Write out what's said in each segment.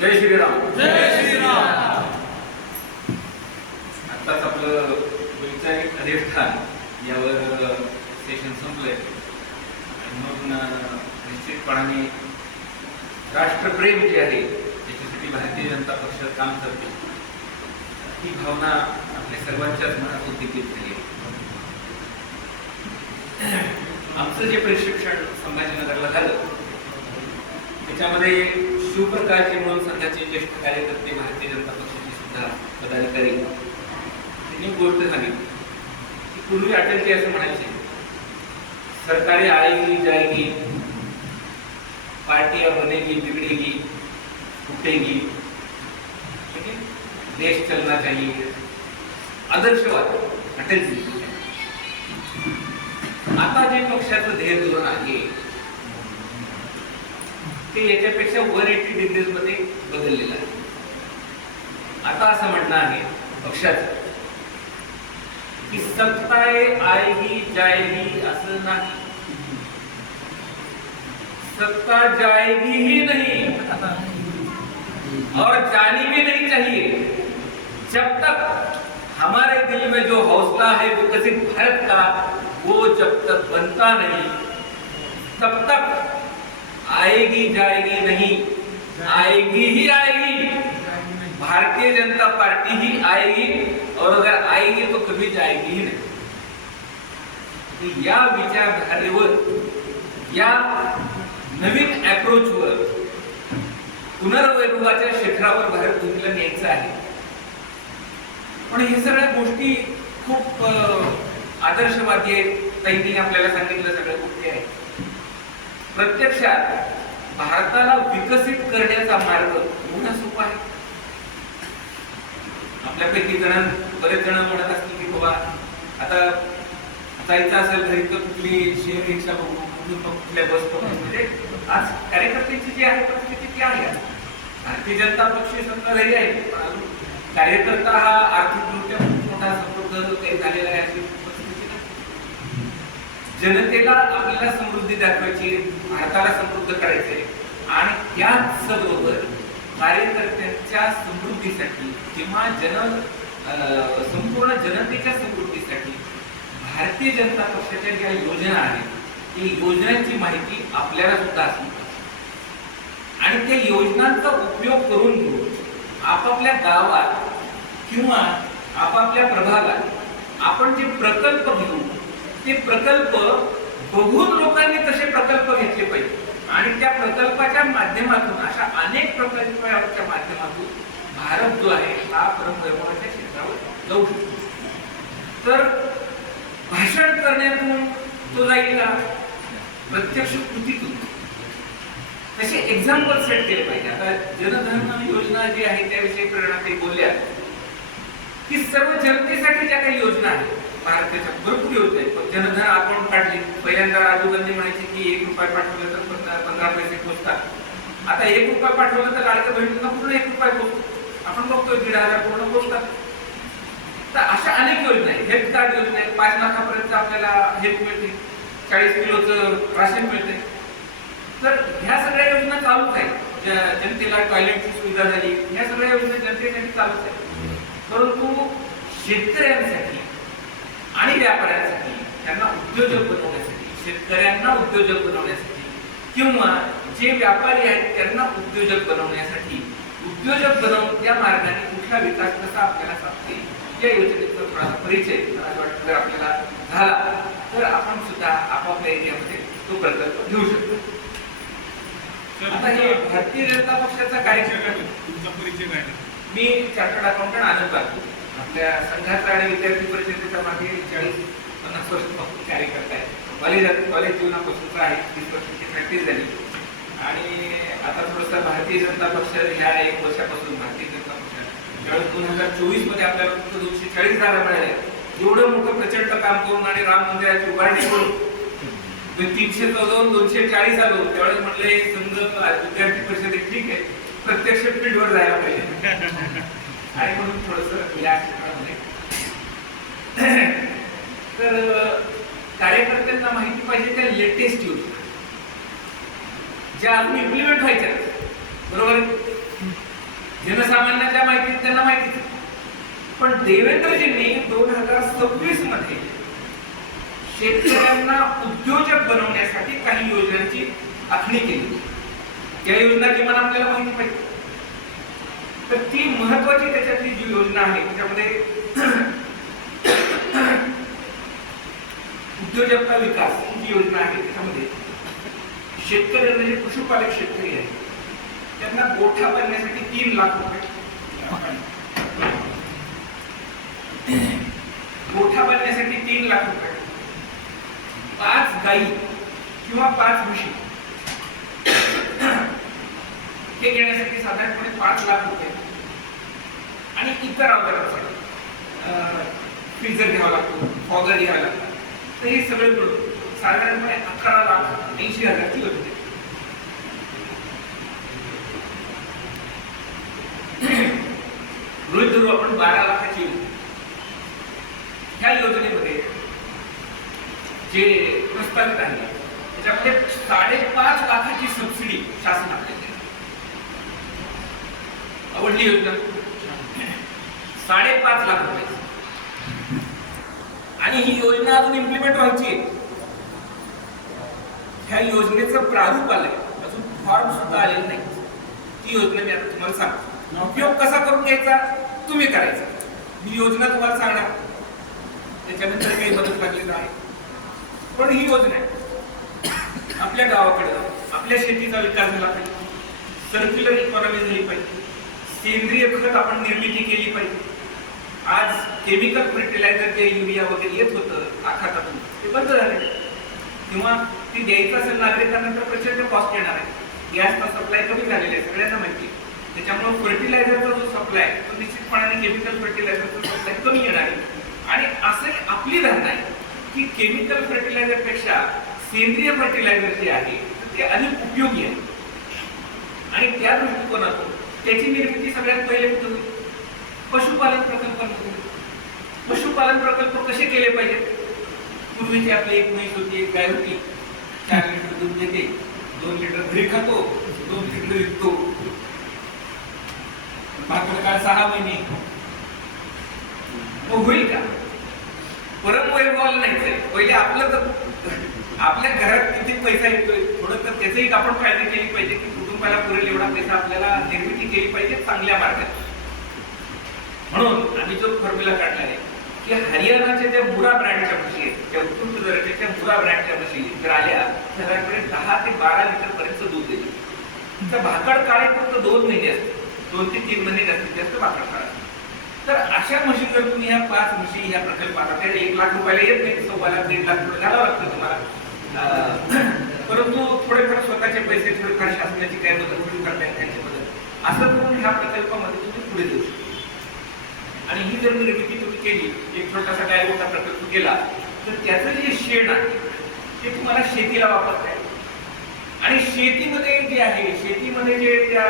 जय श्रीराम. जय श्रीराम. आत्ताच आपलं वैचारिक अधिष्ठान यावर सेशन संपलंय आणि मग निश्चितपणाने राष्ट्रप्रेम जे आहे त्याच्यासाठी भारतीय जनता पक्ष काम करते, ही भावना आपल्या सर्वांच्याच मनात उद्दीपित झाली. आमचं जे प्रशिक्षण संभाजीनगरला झालं त्याच्यामध्ये शिवप्रकारचे म्हणून संघाचे ज्येष्ठ कार्यकर्ते, भारतीय जनता पक्षाचे सुद्धा पदाधिकारी, त्यांनी गोष्ट झाली की पूर्वी अटलजी असं म्हणायचे, सरकारें आएगी जाएगी, पार्टियां बनेगी बिगड़ेगी फूटेगी, लेकिन देश चलना चाहिए. आदर्शवाद अटलजी. आता जे पक्षाचं ध्येय धोरण आहे ते याच्यापेक्षा 180 डिग्रीज मध्ये बदललेलं आहे. आता असं म्हणणं आहे पक्षाचं की सत्ताएं आएगी जाएगी असं नाही, सत्ता जाएगी ही नहीं और जानी भी नहीं चाहिए जब तक हमारे दिल में जो हौसला है विकसित भारत का वो जब तक बनता नहीं तब तक आएगी जाएगी नहीं, आएगी ही आएगी. भारतीय जनता पार्टी ही आएगी और अगर आएगी तो कभी जाएगी ही नहीं. या विचारधारेवर, या नवीन अप्रोचवर पुनर्वैभवाच्या शिखरावर भारत भूमीला न्यायचं आहे. पण हे सगळ्या गोष्टी खूप आदर्शवादी आहेत. त्यांनी आपल्याला सांगितलं सगळ्या गोष्टी आहेत. प्रत्यक्षात भारताला विकसित करण्याचा मार्ग एवढा सोपा आहे. आपल्यापैकी बरेच जण म्हणत असतील की बाबा आता जायचं असेल घरी तर कुठली शेअर रिक्षा बघू, कुठल्या बस बघू. म्हणजे आज कार्यकर्त्यांची जी आहे परिस्थिती ती आहे. भारतीय जनता पक्ष सत्ता घरी आहे, पण अजून कार्यकर्ता हा आर्थिकदृष्ट्या खूप मोठा समृद्ध काही झालेला आहे अशी परिस्थिती नाही. जनतेला आपल्याला समृद्धी दाखवायची, भारताला समृद्ध करायचंय आणि त्याच बरोबर कार्यकर्त्यांच्या समृद्धीसाठी किंवा संपूर्ण जनतेच्या समृद्धीसाठी भारतीय जनता पक्षाच्या ज्या योजना आहेत त्या योजनांची माहिती आपल्याला सुद्धा असली पाहिजे आणि त्या योजनांचा उपयोग करून घेऊन आपापल्या गावात किंवा आपापल्या प्रभागात आपण जे प्रकल्प घेऊ ते प्रकल्प बघून लोकांनी तसे प्रकल्प घेतले पाहिजे आणि त्या प्रकल्पाच्या माध्यमातून अशा अनेक प्रकल्पाच्या माध्यमातून भारत जो आहे हा परमवैभवाच्या क्षेत्रावर जाऊ शकतो. तर भाषण करण्यातून तो जाईल का, प्रत्यक्ष कृतीतून तसे एक्झाम्पल सेट केले पाहिजे. आता जनधन योजना जी आहे त्याविषयी प्रेरणा ते बोलल्या की सर्व जनतेसाठी ज्या काही योजना आहेत भारताच्या भरपूर योजना आहेत. पण जनधन अकाउंट काढली, पहिल्यांदा राजीव गांधी म्हणायचे की 1 रुपया पाठवलं तर 15 पैसे पोचतात. आता 1 रुपया पाठवलं तर लाडक्या बहिणींना पूर्ण 1 रुपया पोचतो. आपण बघतोय 1,500 पूर्ण पोचतात. तर अशा अनेक योजना आहेत. हेल्थ कार्ड योजना आहे, 5 लाखापर्यंत आपल्याला हेल्थ मिळते, 40 किलोचं राशन मिळते. तर ह्या सगळ्या योजना चालूच आहेत. जनतेला टॉयलेटची सुविधा झाली, ह्या सगळ्या योजना जनतेसाठी चालूच आहेत. परंतु शेतकऱ्यांसाठी आणि व्यापाऱ्यांसाठी, त्यांना उद्योजक बनवण्यासाठी, शेतकऱ्यांना उद्योजक बनवण्यासाठी किंवा जे व्यापारी आहेत त्यांना उद्योजक बनवण्यासाठी, उद्योजक बनवून त्या मार्गाने कुठला विकास कसा आपल्याला साधता येईल या योजनेचा थोडासा परिचय मला वाटतं जर आपल्याला झाला तर आपण सुद्धा आपापल्या एरियामध्ये तो प्रकल्प घेऊ शकतो. आता हे भारतीय जनता पक्षाचा कार्यक्रम. तुमचा परिचय काय? मी चार्टर्ड अकाउंटंट आनंद पाटील, आपल्या संघाचा आणि विद्यार्थी परिषदेचा मागे 40-50 वर्षांपासून कार्यकर्ता आहे. कॉलेज जीवनापासूनच आहे, 30 वर्षांची प्रॅक्टिस झाली आणि आता थोडंसं भारतीय जनता पक्ष ह्या 1 वर्षापासून भारतीय जनता पक्ष ज्यावेळेस 2024 मध्ये आपल्याला फक्त 240 जागा मिळाल्या. एवढं मोठं प्रचंड काम करून आणि राम मंदिराची उभारणी करून 314 240 आलो. त्यावेळेस म्हटले संघ विद्यार्थी परिषदेत ठीक आहे, प्रत्यक्ष फील्डवर जायला पाहिजे आणि म्हणून थोडंसं या क्षेत्रामध्ये. तर कार्यकर्त्यांना माहिती पाहिजे त्या लेटेस्ट योजना ज्या अजून इम्प्लिमेंट व्हायच्या बरोबर आहे? जनसामान्यांच्या माहितीत त्यांना माहितीच आहे. पण देवेंद्रजींनी 2026 मध्ये शेतकऱ्यांना उद्योजक बनवण्यासाठी काही योजनांची आखणी केली. त्या योजना किमान आपल्याला माहिती पाहिजे. तर ती महत्वाची त्याच्यातली जी योजना आहे त्याच्यामध्ये उद्योजकता विकास ही जी योजना आहे त्याच्यामध्ये शेतकऱ्यांना जे पशुपालक शेतकरी आहेत त्यांना गोठा बांधण्यासाठी 3 लाख रुपये, गोठा बांधण्यासाठी 3 लाख रुपये, 5 गाई किंवा 5 म्हशी हे घेण्यासाठी साधारणपणे 5 लाख रुपये आणि इतर अवजारांसाठी फ्रीजर घ्यावा लागतो, फॉगर घ्यावा लागतो. तर हे सगळे मिळून साधारणपणे 11,80,000 योजना. रोहित धरू आपण 12 लाखाची योजना. ह्या योजनेमध्ये जे प्रस्तावित आहे त्याच्यामध्ये 5.5 लाखाची सबसिडी शासन आपल्याला देणार. आवडली योजना? 5.5 लाख रुपये. आणि ही योजना अजून इम्प्लिमेंट व्हायची आहे. ह्या योजनेचं प्रारूप आलंय, अजून फॉर्म सुद्धा आलेलं नाही. ती योजना मी आता तुम्हाला सांगतो. उपयोग कसा करून घ्यायचा तुम्ही करायचा. मी योजना तुम्हाला सांगणार, त्याच्यानंतर काही मदत लागली आहे. पण ही योजना आपल्या गावाकडे आपल्या शेतीचा विकास झाला पाहिजे, सर्क्युलर इकॉनॉमी झाली पाहिजे, सेंद्रिय खत आपण निर्मिती केली पाहिजे. आज केमिकल फर्टिलायझर जे युरिया वगैरे येत होतं खतातून ते बंद झाले किंवा ती द्यायचं असेल नागरिकांना तर प्रचंड कॉस्ट येणार आहे. गॅसचा सप्लाय कमी झालेला आहे, सगळ्यांना माहिती आहे. त्याच्यामुळे फर्टिलायझरचा जो सप्लाय तो निश्चितपणाने केमिकल फर्टिलायझरचा सप्लाय कमी येणार आहे. आणि असं आपली धारणा आहे की केमिकल फर्टिलायझर पेक्षा सेंद्रिय फर्टिलायझर जे आहे ते अधिक उपयोगी आहे. आणि त्या दृष्टिकोनातून त्याची निर्मिती सगळ्यात पहिले कुठे होईल? पशुपालन प्रकल्पांमध्ये. पशुपालन प्रकल्प कसे केले पाहिजेत? पूर्वीची आपली एक म्हैस होती, एक गाय होती, 4 लिटर दूध देते, 2 लिटर घरी खातो, 2 लिटर विकतो. बाकी काळ 6 महिने मग होईल का? परमवैभवाला नाही. पहिले आपलं तर आपल्या घरात किती पैसा येतोय थोडं तर त्याचंही आपण काळजी केली पाहिजे की कुटुंबाला पुरेल एवढा पैसा आपल्याला निर्मिती केली पाहिजे चांगल्या मार्गाने. म्हणून आम्ही जो फॉर्म्युला काढला आहे की हरियाणाच्या ज्या मुरा ब्रँडच्या म्हशी आहेत, त्या उत्कृष्ट दर्जाच्या मुरा ब्रँडच्या म्हशी जर आल्या साधारणपणे 10 ते 12 लिटर पर्यंत दूध देते. तर भाकड काळे फक्त 2 महिने असते, 2 ते 3 महिने जास्तीत जास्त भाकड काळ. तर अशा म्हशी जर तुम्ही ह्या 5 म्हशी ह्या प्रकल्पात आपल्याला 1 लाख रुपयाला येत नाही, 1.25 लाख 1.5 लाख रुपये घालावं लागतं तुम्हाला. परंतु थोडेफार स्वतःचे पैसे, थोडेफार शासनाची काय मदत करता येईल त्यांची मदत असं करून ह्या प्रकल्पामध्ये तुम्ही पुढे जाऊ शकता. आणि ही जर निर्मिती तुम्ही केली, एक छोटासा गाय गोठा प्रकल्प केला तर त्याचं जे शेण आहे ते तुम्हाला शेतीला वापरता येईल. आणि शेतीमध्ये जे आहे, शेतीमध्ये जे त्या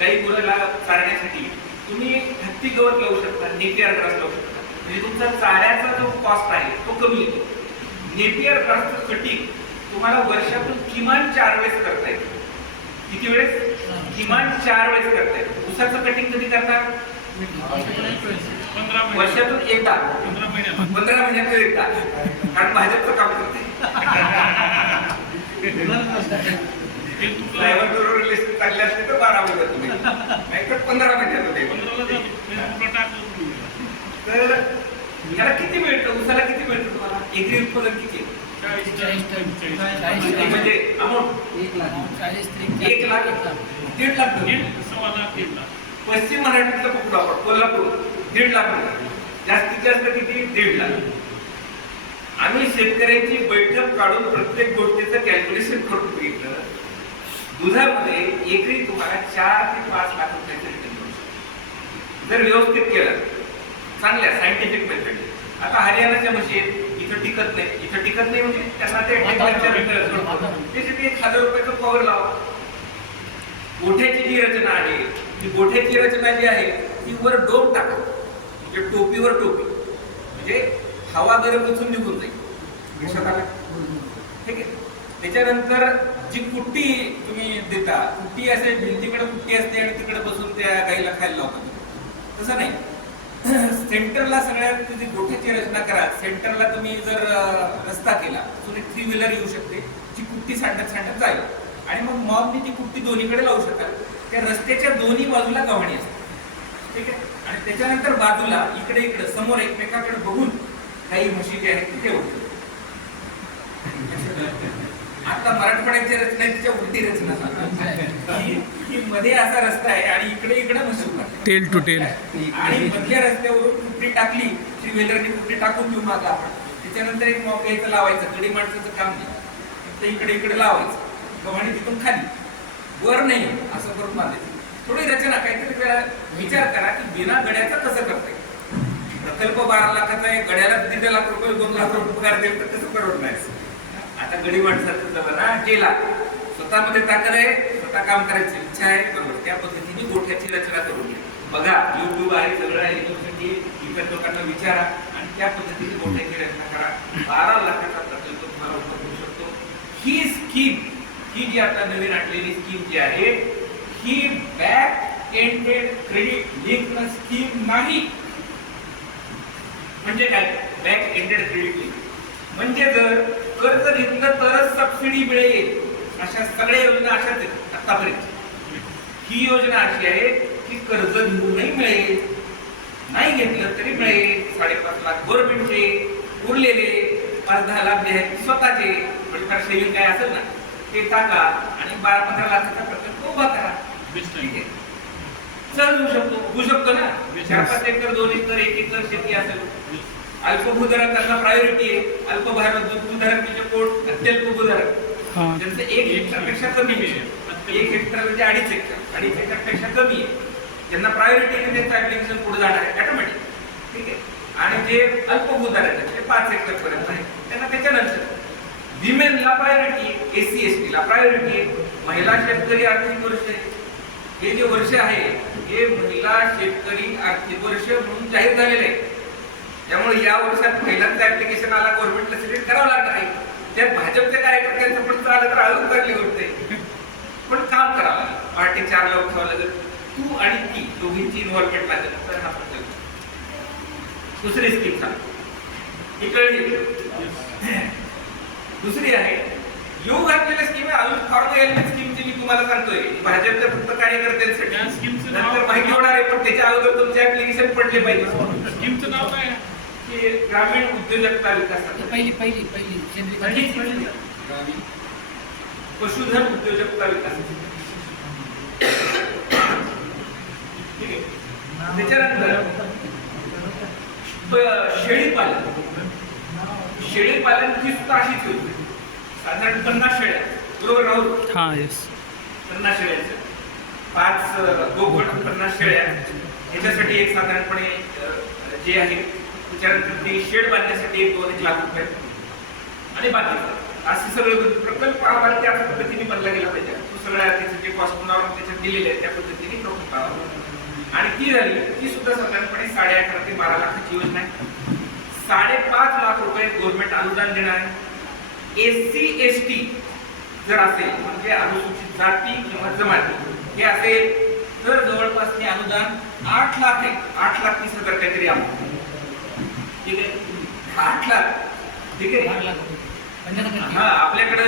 गाई गुराला चारण्यासाठी तुम्ही हत्ती गवत लावू शकता, नेपियर ग्रास लावू शकता. म्हणजे तुमचा चाऱ्याचा जो कॉस्ट आहे तो कमी येतो. नेपियर ग्रासचं कटिंग तुम्हाला वर्षातून किमान 4 वेळेस करता येईल. किती वेळेस? किमान 4 वेळेस करता येईल. ऊसाचं कटिंग कधी करता? वर्षातून एकदा, 15 महिन्यातून एकदा. कारण भाजपचं काम करते. ड्रायव्हर बरोबर रिलेशन चांगले असले तर 12 महिन्यात तुम्ही, नाहीतर 15 महिन्यात होते. तर याला किती मिळतं? ऊसाला किती मिळतं तुम्हाला? एकरी उत्पादन किती? 40 म्हणजे अमाऊंट 1 लाख 1.5 लाख. पश्चिम महाराष्ट्रातलं पकडू आपण, कोल्हापूर 1.5 लाख रुपये. जास्तीत जास्त किती? 1.5 लाख. आम्ही शेतकऱ्यांची बैठक काढून प्रत्येक गोष्टीचं कॅल्क्युलेशन करून बघितलं. दुधामध्ये एकरी तुम्हाला 4 ते 5 लाख रुपयाचं रिटर्न मिळू शकतं जर व्यवस्थित केलं, चांगल्या सायंटिफिक मेथड. आता हरियाणाच्या म्हशी इथं टिकत नाही म्हणजे त्यांना ते त्यासाठी 1,000 रुपयाचं पॉवर लावा. गोठ्याची जी रचना आहे, ती गोठ्याची रचना जी आहे ती वर डोम टाका, म्हणजे टोपीवर टोपी, म्हणजे हवा गरम उचून निघून जाईल. ठीक आहे. त्याच्यानंतर जी कुट्टी तुम्ही देता, कुट्टी असे भिंतीकडे कुट्टी असते आणि तिकडे बसून त्या गाईला खायला लावतात, तसं नाही. सेंटरला सगळ्यात जी गोठ्याची रचना करा. सेंटरला तुम्ही जर रस्ता केला तर एक 3 व्हीलर येऊ शकते, जी कुट्टी सांडत सांडत जाईल आणि मग मॉबनी ती कुट्टी दोन्हीकडे लावू शकाल. त्या रस्त्याच्या दोन्ही बाजूला गव्हाणी असते, ठीक आहे. आणि त्याच्यानंतर बाजूला इकडे इकडे समोर एकमेकाकडे बघून काही म्हशी जे आहेत तिथे उठतात. आता मराठवाड्याच्या रचना आहे तिच्या उलटी रचना ही मध्ये असा रस्ता आहे आणि इकडे इकडे म्हशी उठतात. Tail to tail. आणि मधल्या रस्त्यावरून कुट्टी टाकली, 3 व्हीलरने कुट्टी टाकून देऊ मागा आपण. त्याच्यानंतर एक मॉब यायचं लावायचं, गडी माणसाचं काम नाही, ते इकडे इकडे लावायचं, गव्हाणी तिथून खाली, वर नाही असं करून बांधायचं. थोडी रचना काहीतरी वेळा विचार करा की बिना गड्याचं कसं करताय. प्रकल्प 12 लाखाचा आहे, गड्याला 1.5 लाख रुपये 2 लाख रुपये पगार देईल तर कसं परवडणार. आता गडी माणसाचं जमाना गेला, स्वतःमध्ये ताकद आहे, स्वतः काम करायची इच्छा आहे, बरोबर त्या पद्धतीने गोठ्याची रचना करून घ्या. बघा युट्यूब आहे, सगळं आहे, युट्यूबसाठी इतर लोकांना विचारा आणि त्या पद्धतीने गोठ्याची रचना करा. 12 लाखाचा प्रकल्प तुम्हाला उपलब्ध होऊ शकतो. ही स्कीम, ही जी आता नवीन आणलेली स्कीम जी आहे, ही back ended credit link scheme नाही. म्हणजे काय बॅक एंडेड क्रेडिट लिंक म्हणजे जर कर्ज घेतलं तरच सबसिडी मिळेल, अशा सगळ्या योजना अशाच आहेत आतापर्यंत. ही योजना अशी आहे की कर्ज घेऊनही मिळेल, नाही घेतलं तरी मिळेल. 5.5 लाख गव्हर्नमेंटचे, उरलेले 5-10 लाख जे आहेत स्वतःचे थोडीफार सेविंग काय असेल ना ते टाका आणि 12-15 लाखाचा प्रकल्प उभा करा. ठीक आहे, चल होऊ शकतो ना. 4-5 एकर, 2 एकर, 1 एकर शेती असेल. अल्पभूधारकांना प्रायोरिटी आहे. अल्पभूधारक म्हणजे कोण, अत्यल्प भूधारक, त्यांचं 1 हेक्टरपेक्षा कमी आहे. 1 हेक्टर म्हणजे 2.5 हेक्टर, 2.5 हेक्टरपेक्षा कमी आहे, त्यांना प्रायोरिटी आहे, त्यांचं ऍप्लिकेशन पुढे जाणार आहे ऑटोमॅटिक. ठीक आहे. आणि जे अल्पभूधारक आहेत ते 5 हेक्टर पर्यंत आहे, त्यांना त्याच्यानंतर विमेनला प्रायोरिटी आहे, SC ST ला प्रायोरिटी आहे. महिला शेतकरी आर्थिक वर्ष आहे, हे जे वर्ष आहे हे महिला शेतकरी आर्थिक वर्ष म्हणून जाहीर झालेलं आहे. त्यामुळे या वर्षात पहिल्यांदा ऍप्लिकेशन आला, गव्हर्नमेंटला सिलेक्ट करावं लागणार आहे. त्यात भाजपच्या कार्यकर्त्यांचं पण चालत तर अजून चांगली गोष्ट आहे, पण काम करावं लागेल. पहाटे 4 ला उठावं लागेल. तू आणि ती दोघींची इन्व्हॉल्वमेंट लागेल तर हा प्रकल्प. दुसरी स्कीम सांग, ही कळली. दुसरी आहे येऊ घातलेल्या स्कीम आहे अजून फॉर्म एलिमेंट स्कीमची मी तुम्हाला सांगतोय. भाजपच्या फक्त कार्यकर्त्यांसाठी नंतर माहिती होणार आहे, पण त्याच्या अगोदर तुमचे ऍप्लिकेशन पडले पाहिजे. स्कीमचं नाव काय? की ग्रामीण उद्योजकता विकास, पहिली पशुधन उद्योजकता विकास. ठीक आहे. त्याच्यानंतर शेळीपालन. शेळीपालन ही सुद्धा अशीच होती. साधारण 50 शेळ्या, बरोबर राहून 50 शेळ्यांचं 5 गोकुळ 50 शेळ्या, याच्यासाठी एक साधारणपणे जे आहे त्याच्यानंतर ते शेड बांधण्यासाठी 1-2 लाख रुपये आणि बाकी असे सगळं प्रकल्प आम्हाला त्या पद्धतीने बनला गेला पाहिजे. तो सगळ्या त्याचं जे कॉस्ट त्याच्यात दिलेले आहे त्या पद्धतीने प्रकल्प आम्हाला. आणि ती झाली ती सुद्धा साधारणपणे 18.5 ते 12 लाखाची योजना आहे. 5.5 लाख रुपये गव्हर्नमेंट अनुदान देणार आहे. SC ST जर असेल म्हणजे अनुसूचित जाती किंवा जमाती हे असेल तर जवळपास ते अनुदान 8 लाख आहे. 8,30,000 काहीतरी आहे. ठीक आहे, 8 लाख. ठीक आहे. हा, आपल्याकडे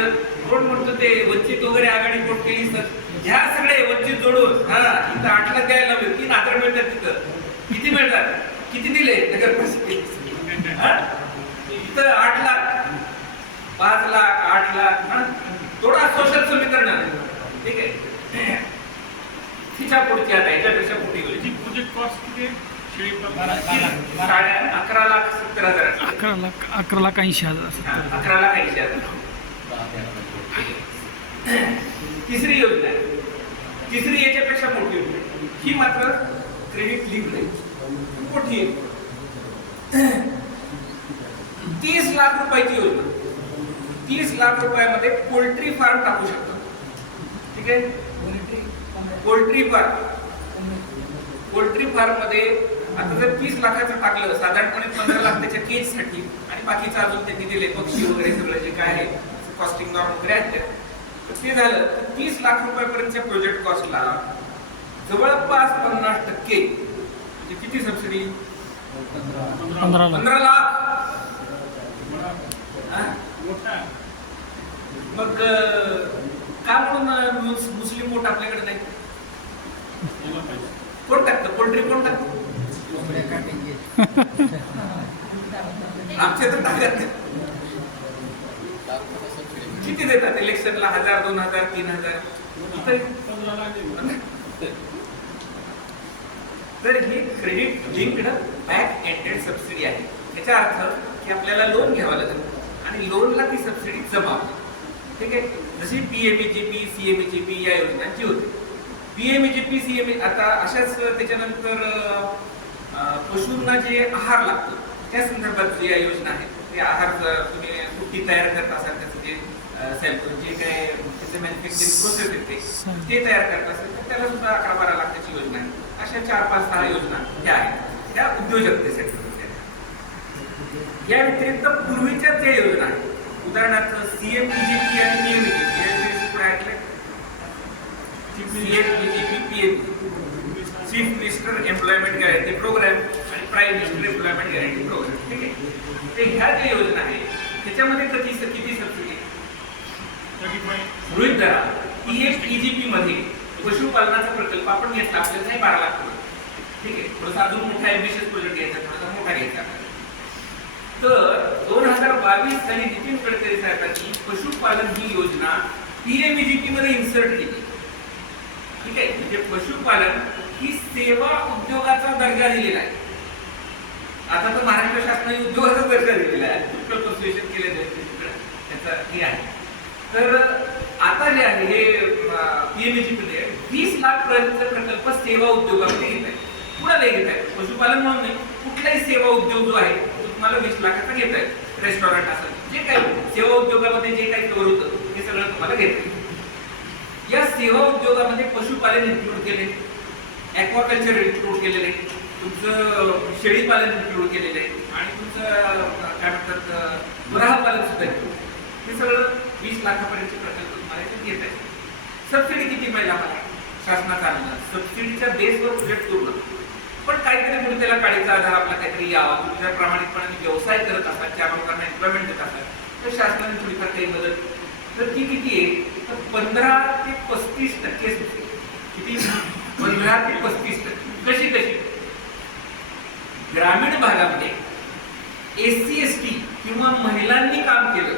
कोण म्हणतो ते वंचित वगैरे आघाडी कोण केली तर ह्या सगळे वंचित जोडून हा इथं 8 लाख द्यायला लावले. 3,000 मिळतात. तिथं किती मिळतात, किती दिले नगर परिषदेने? इथं 8 लाख, 5 लाख, 8 लाख. थोडा सोशल समीकरण. ठीक आहे. तिच्या पुढची आता याच्यापेक्षा पुढे गेली. जी प्रोजेक्ट कॉस्ट किती आहे? 11,70,000. 11,80,000. 11,80,000. तिसरी योजना आहे. तिसरी याच्यापेक्षा मोठी योजना आहे. ही मात्र क्रेडिट लिंक नाही, मोठी आहे. 30 लाख रुपयाची योजना. 30 लाख रुपयामध्ये पोल्ट्री फार्म टाकू शकतो. ठीक आहे. पोल्ट्री फार्म मध्ये आता जर 30 लाखाचं टाकलं साधारणपणे 15 लाख त्याच्या केज साठी आणि बाकीचं अजून त्यांनी दिले पक्षी वगैरे सगळं जे काय आहे कॉस्टिंग नॉर्म वगैरे आहेत. तर ते झालं तर 30 लाख रुपयापर्यंतच्या प्रोजेक्ट कॉस्टला जवळपास 50% म्हणजे किती सबसिडी? 15 लाख. 15 लाख. हा? मग का म्हणून मुस्लिम वोट आपल्याकडे नाही? कोण टाकतं? पोल्ट्री कोण टाकतं? आमच्या तर टाकत नाही. किती देतात इलेक्शनला? 1000, 2000, 3000. तर ही credit linked back ended subsidy आहे. याचा अर्थ की आपल्याला लोन घ्यावं लागेल आणि लोनला ती सबसिडी जमा होते. ठीक आहे. जशी पीएमईजीपी, सीएमईजीपी या योजनांची होती. पीएमईजीपी, सीएमई आता अशाच त्याच्यानंतर पशूंना जे आहार लागतो त्या संदर्भात या योजना आहेत. ते आहार जर तुम्ही कुठली तयार करत असाल त्याचं जे जे काय त्याचं मॅन्युफॅक्चरिंग प्रोसेस येते ते तयार करत असेल तर त्याला सुद्धा 11-12 लाखाची योजना आहे. अशा 4-5-6 योजना ज्या आहेत त्या उद्योजकतेसाठी होत्या. या व्यतिरिक्त पूर्वीच्या ज्या योजना आहेत उदाहरणार्थ सीएमईजीपी आणि पीएमईजीपी पुढे ऐकलंय? CMEGP, PMEGP, chief minister employment guarantee programme आणि prime minister employment guarantee programme. ठीक आहे. ते ह्या ज्या योजना आहेत त्याच्यामध्ये किती सबसिडी? गृहीत धरा पीएमईजीपी मध्ये पशुपालनाचा प्रकल्प आपण घेतला, आपल्याला नाही 12 लाख. ठीक आहे. थोडासा अजून मोठा एम्बिशियस प्रोजेक्ट घ्यायचा, थोडासा मोठा घ्यायचा. तर 2022 साली नितीन गडकरी साहेबांनी पशुपालन ही योजना पीएमईजीपी मध्ये इन्सर्ट केली. ठीक आहे. म्हणजे पशुपालन ही सेवा उद्योगाचा दर्जा दिलेला आहे. आता तर महाराष्ट्र शासनाने उद्योगाचा दर्जा दिलेला आहे. परसुएशन केलेलं आहे त्याचा हे आहे. तर आता जे आहे हे पीएमईजीपी मध्ये 20 लाख पर्यंतचा प्रकल्प सेवा उद्योगामध्ये घेत आहे. कुणाला घेत आहे? पशुपालन म्हणून नाही, कुठलाही सेवा उद्योग जो आहे तो तुम्हाला 20 लाखाचा घेत आहे. रेस्टॉरंट असेल जे काही सेवा उद्योगामध्ये जे काही कव्हर होतं हे सगळं तुम्हाला घेत आहे. या सेवा उद्योगामध्ये पशुपालन इन्क्लूड केले, ॲक्वाकल्चर इन्क्लूड केलेले, तुमचं शेळीपालन इन्क्लूड केलेलं आहे आणि तुमचं काय म्हणतात ग्राहकपालन सुद्धा इन्क्लूड. हे सगळं 20 लाखापर्यंतचे प्रकल्प तुम्हाला घेत आहे. सबसिडी किती मिळेल आम्हाला? शासनाचा अनुदान सबसिडीच्या बेसवर प्रोजेक्ट करू नका. पण काहीतरी तुम्ही त्याला काढीचा आधार आपला काहीतरी यावा. तुम्ही जर प्रामाणिकपणे व्यवसाय करत असाल, 4 लोकांना एम्प्लॉयमेंट देत असाल तर शासनाने थोडीफार काही मदत. तर ती किती आहे? तर 15 ते 35% सबसिडी. किती? 15 ते 35%. कशी? ग्रामीण भागामध्ये एससी एसटी किंवा महिलांनी काम केलं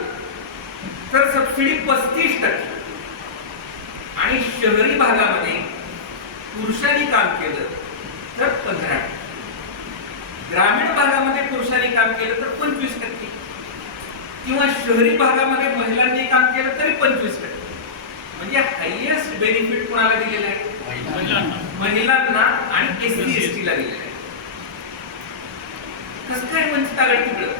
तर सबसिडी 35% आणि शहरी भागामध्ये पुरुषांनी काम केलं तर 15%. ग्रामीण भागामध्ये पुरुषांनी काम केलं तर 25% किंवा शहरी भागामध्ये महिलांनी काम केलं तरी 25%. म्हणजे हायएस्ट बेनिफिट कोणाला दिलेलं आहे? महिलांना आणि एससी एसटी ला दिलेलं आहे. कसं काय वंचित आघाडी तिकडं?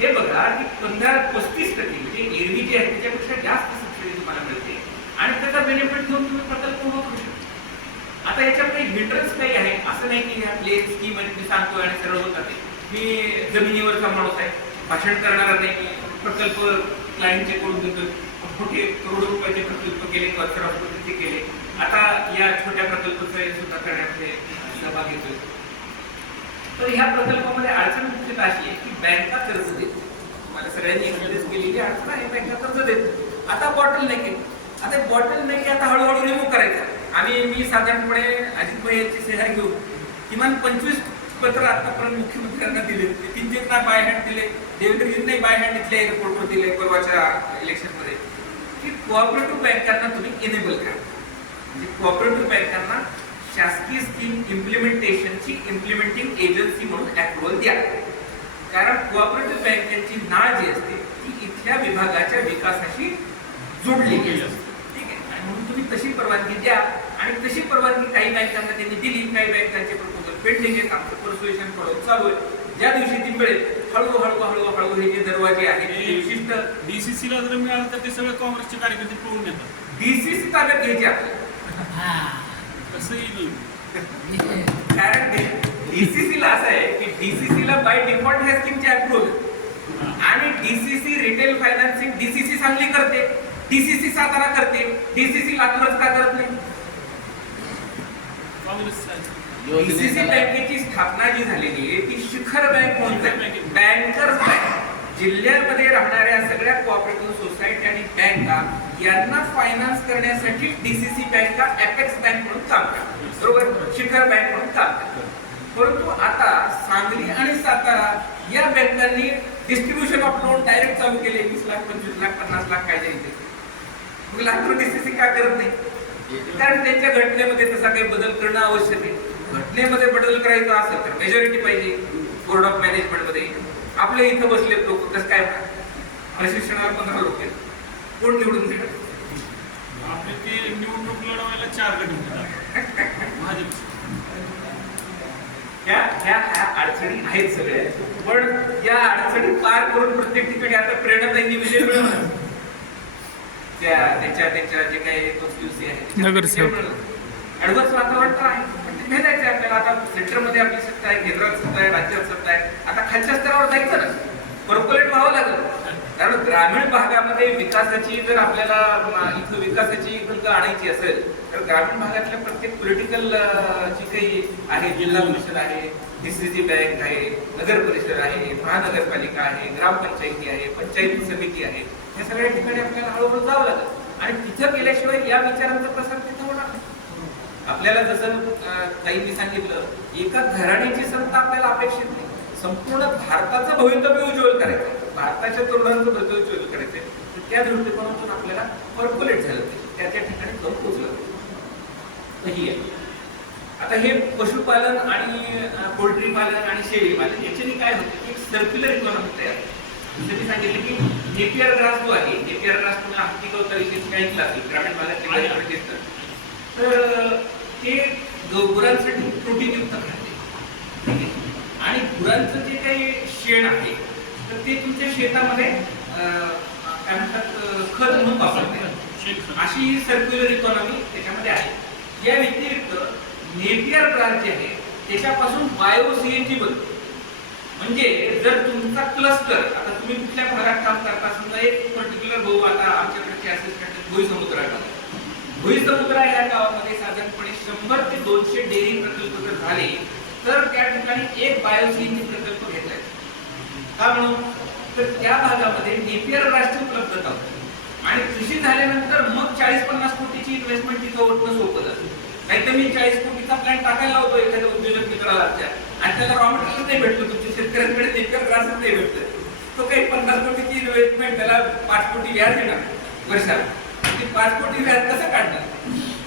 हे बघा की 15-35% म्हणजे एरवी जे आहे त्याच्यापेक्षा जास्त सबसिडी तुम्हाला मिळते आणि त्याचा बेनिफिट घेऊन तुम्ही प्रकल्प उभा करू शकता. आता याच्यामध्ये हिंड्रन्स काही आहे असं नाही की ह्या प्ले स्कीम मी सांगतोय आणि सरळ होत जाते. मी जमिनीवरचा माणूस आहे, भाषण करणारा नाही. प्रकल्प क्लायंटचे कडून देतोय. मोठे करोडो रुपयाचे प्रकल्प केले, हॉस्पिटलचे केले. आता या छोट्या प्रकल्पाचे सुद्धा करण्यामध्ये सहभाग घेतोय. तर ह्या प्रकल्पामध्ये अडचण मुख्यतः अशी आहे की बँका कर्ज देते. तुम्हाला सगळ्यांनी एक्सपिरियन्स केलेली अडचण आहे, बँका कर्ज देते. आता बॉटल नेक आता हळूहळू रिमूव्ह करायचा. आणि मी साधारणपणे अजित भाई यांची सह्या घेऊन किमान 25 पत्र आतापर्यंत मुख्यमंत्र्यांना दिले. नितीनजींना बाय हँड दिले, देवेंद्रजींनाही बाय हँड इथल्या एअरपोर्टवर दिले परवाच्या इलेक्शनमध्ये की कोऑपरेटिव्ह बँकांना तुम्ही इनेबल करा. म्हणजे कोऑपरेटिव्ह बँकांना शासकीय स्कीम इम्प्लिमेंटेशनची इम्प्लिमेंटिंग एजन्सी म्हणून अप्रुव्हल द्या. कारण कोऑपरेटिव्ह बँकांची नाळ जी असते ती इथल्या विभागाच्या विकासाशी जोडली गेली असते. ठीक आहे. आणि म्हणून तुम्ही तशी परवानगी द्या. आणि तशी परवानगी काही बँकांना त्यांनी दिली, काही बँकांचे प्रपोजल पेंडिंग आहेत. आमचं परसुएशन चालू आहे. ज्या दिवशी ती मिळेल हळूहळू हे जे दरवाजे आहेत विशिष्ट डीसीसीला जर मिळालं तर ते सगळे काँग्रेसचे कार्यकर्ते पळून येतात. डीसीसी ताब्यात घ्यायची आपल्याला. कसंही कारण डीसीसीला असं आहे की डीसीसीला बाय डिफॉल्ट ह्या स्कीमचे अप्रुव्हल आणि DCC retail financing DCC Sangli करते, डीसीसी सातारा करते, डीसीसी लातूरच का करत नाही? डीसीसी बँकेची स्थापना जी झालेली आहे ती शिखर बँक म्हणून आहे, बँकर्स बँक. जिल्ह्यामध्ये राहणाऱ्या सगळ्या कोऑपरेटिव्ह सोसायटी आणि बँका यांना फायनान्स करण्यासाठी डीसीसी बँका एपेक्स बँक म्हणून काम करतात, बरोबर, शिखर बँक म्हणून काम करतात. परंतु आता सांगली आणि सातारा या बँकांनी डिस्ट्रीब्युशन ऑफ लोन डायरेक्ट चालू केले, 20 लाख 25 लाख 50 लाख काय जाईल. मग लातूर डीसीसी का करत नाही? कारण त्यांच्या घटनेमध्ये तसा काही बदल करणं आवश्यक आहे. घटनेमध्ये बदल करायचा असेल तर मेजॉरिटी पाहिजे बोर्ड ऑफ मॅनेजमेंट मध्ये. आपल्या इथं बसले लोक कसं काय प्रशिक्षणाला 15 लोक आहेत, कोण निवडून देणार? आपले ते निवडणूक लढवायला 4 गट होते भाजप. ह्या अडचणी आहेत सगळ्या, पण या अडचणी पार करून प्रत्येक ठिकाणी आता प्रेरणाताईंनी विजय मिळवला. त्यांच्या जे काही कॉन्स्टिट्युन्सी आहे नगरसेवक ऍडव्हान्स वातावरण तर आहे, पण ते भेटायचं आपल्याला. आता सेंटरमध्ये आपली सत्ता आहे, केंद्रात सत्ता आहे, राज्यात सत्ता आहे. आता खालच्या स्तरावर जायचं ना, कॉर्पोरेट व्हावं लागेल. कारण ग्रामीण भागामध्ये विकासाची जर आपल्याला इथं विकासाची गंगा आणायची असेल तर ग्रामीण भागातल्या प्रत्येक पॉलिटिकल जी काही आहे, जिल्हा परिषद आहे, डीसीसी बँक आहे, नगर परिषद आहे, महानगरपालिका आहे, ग्रामपंचायती आहे, पंचायती समिती आहे, या सगळ्या ठिकाणी आपल्याला हळूहळू जावं लागेल. आणि तिथं गेल्याशिवाय या विचारांचा प्रसार तिथं होणार नाही. आपल्याला जसं ताईंनी सांगितलं, एका घराण्याची सत्ता आपल्याला अपेक्षित नाही. संपूर्ण भारताचं भवितव्य उज्ज्वल करायचं, भारताच्या तरुणांचं भवितव्य उज्ज्वल करायचंय. त्या दृष्टिकोनातून आपल्याला पर्क्युलेट झालं त्या ठिकाणी जाऊन पोहोचलं. ही आहे. आता हे पशुपालन आणि पोल्ट्री पालन आणि शेळी पालन याच्याने काय होतं, एक सर्क्युलर इकॉनॉमी तयार. जसं मी सांगितलं की नेपियर ग्रास जो आहे, नेपियर ग्रास तुम्ही हत्ती गवताविषयी काही ऐकलं असेल, ग्रामीण भागात तर ते गुरांसाठी प्रोटीनयुक्त खाते. आणि गुरांचं जे काही शेण आहे तर ते तुमच्या शेतामध्ये काय म्हणतात खत म्हणून वापरतात. अशी सर्क्युलर इकॉनॉमी त्याच्यामध्ये आहे. या व्यतिरिक्त नेपियर ग्रास जे आहे त्याच्यापासून बायो सीएनजी बनतो. म्हणजे जर तुमचा क्लस्टर, आता तुम्ही कुठल्या भागात काम करता, समजा एक पर्टिक्युलर भाऊ, आता आमच्याकडचे असिस्टंट भुई समुद्र या गावामध्ये साधारणपणे 100 ते 200 डेअरी प्रकल्प जर झाले तर त्या ठिकाणी एक बायो सीएनजी प्रकल्प घेतलाय. का म्हणून तर त्या भागामध्ये नेपियर ग्रासची उपलब्धता होती. आणि कृषी झाल्यानंतर मग 40-50 कोटीची इन्व्हेस्टमेंट तिथं होणं सोपं झालं. नाहीतर मी 40 कोटीचा प्लॅन टाकायला लावतो एखाद्या उद्योजक मित्राला आणि त्याला रॉ मटेरियल नाही भेटलं, तुमच्या शेतकऱ्यांकडे नेपियर ग्रासच नाही भेटलं, तो काही 50 कोटीची इन्व्हेस्टमेंट त्याला 5 कोटी व्याज देणार वर्षाला. ते 5 कोटी व्याज कसं काढणार?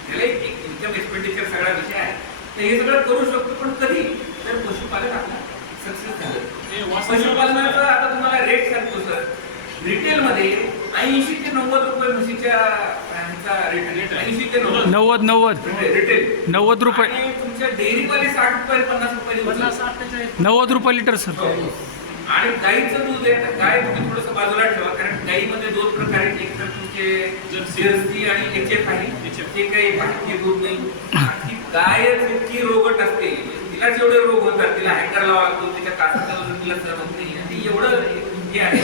त्याला एक इन्कम एक्सपेंडिचर सगळा विषय आहे. तर हे सगळं करू शकतो, पण कधी तर पशुपालन आपला सक्सेस झालं. पशुपालनाचं आता तुम्हाला रेट सांगतो सर. रिटेलमध्ये 80 ते 90 रुपये म्हशीच्या रेट, 80 ते 90 रिटेल 90 रुपये. आणि तुमच्या डेअरीमध्ये 60 रुपये 50 रुपये 90 रुपये लिटर सर. आणि गाईचं दूध आहे, तर गाय तुम्ही थोडंसं बाजूला ठेवा, कारण गाईमध्ये 2 प्रकार आहेत. एक तर तुमचे जर्सी आणि HF आहे, ते काही बाकी दूध नाही. ती गाय इतकी रोगट असते, तिला जेवढे रोग होतात, तिला हँकर लावा लागतो, तिच्या कासाचा तिला सहन नाही. आणि एवढं हे आहे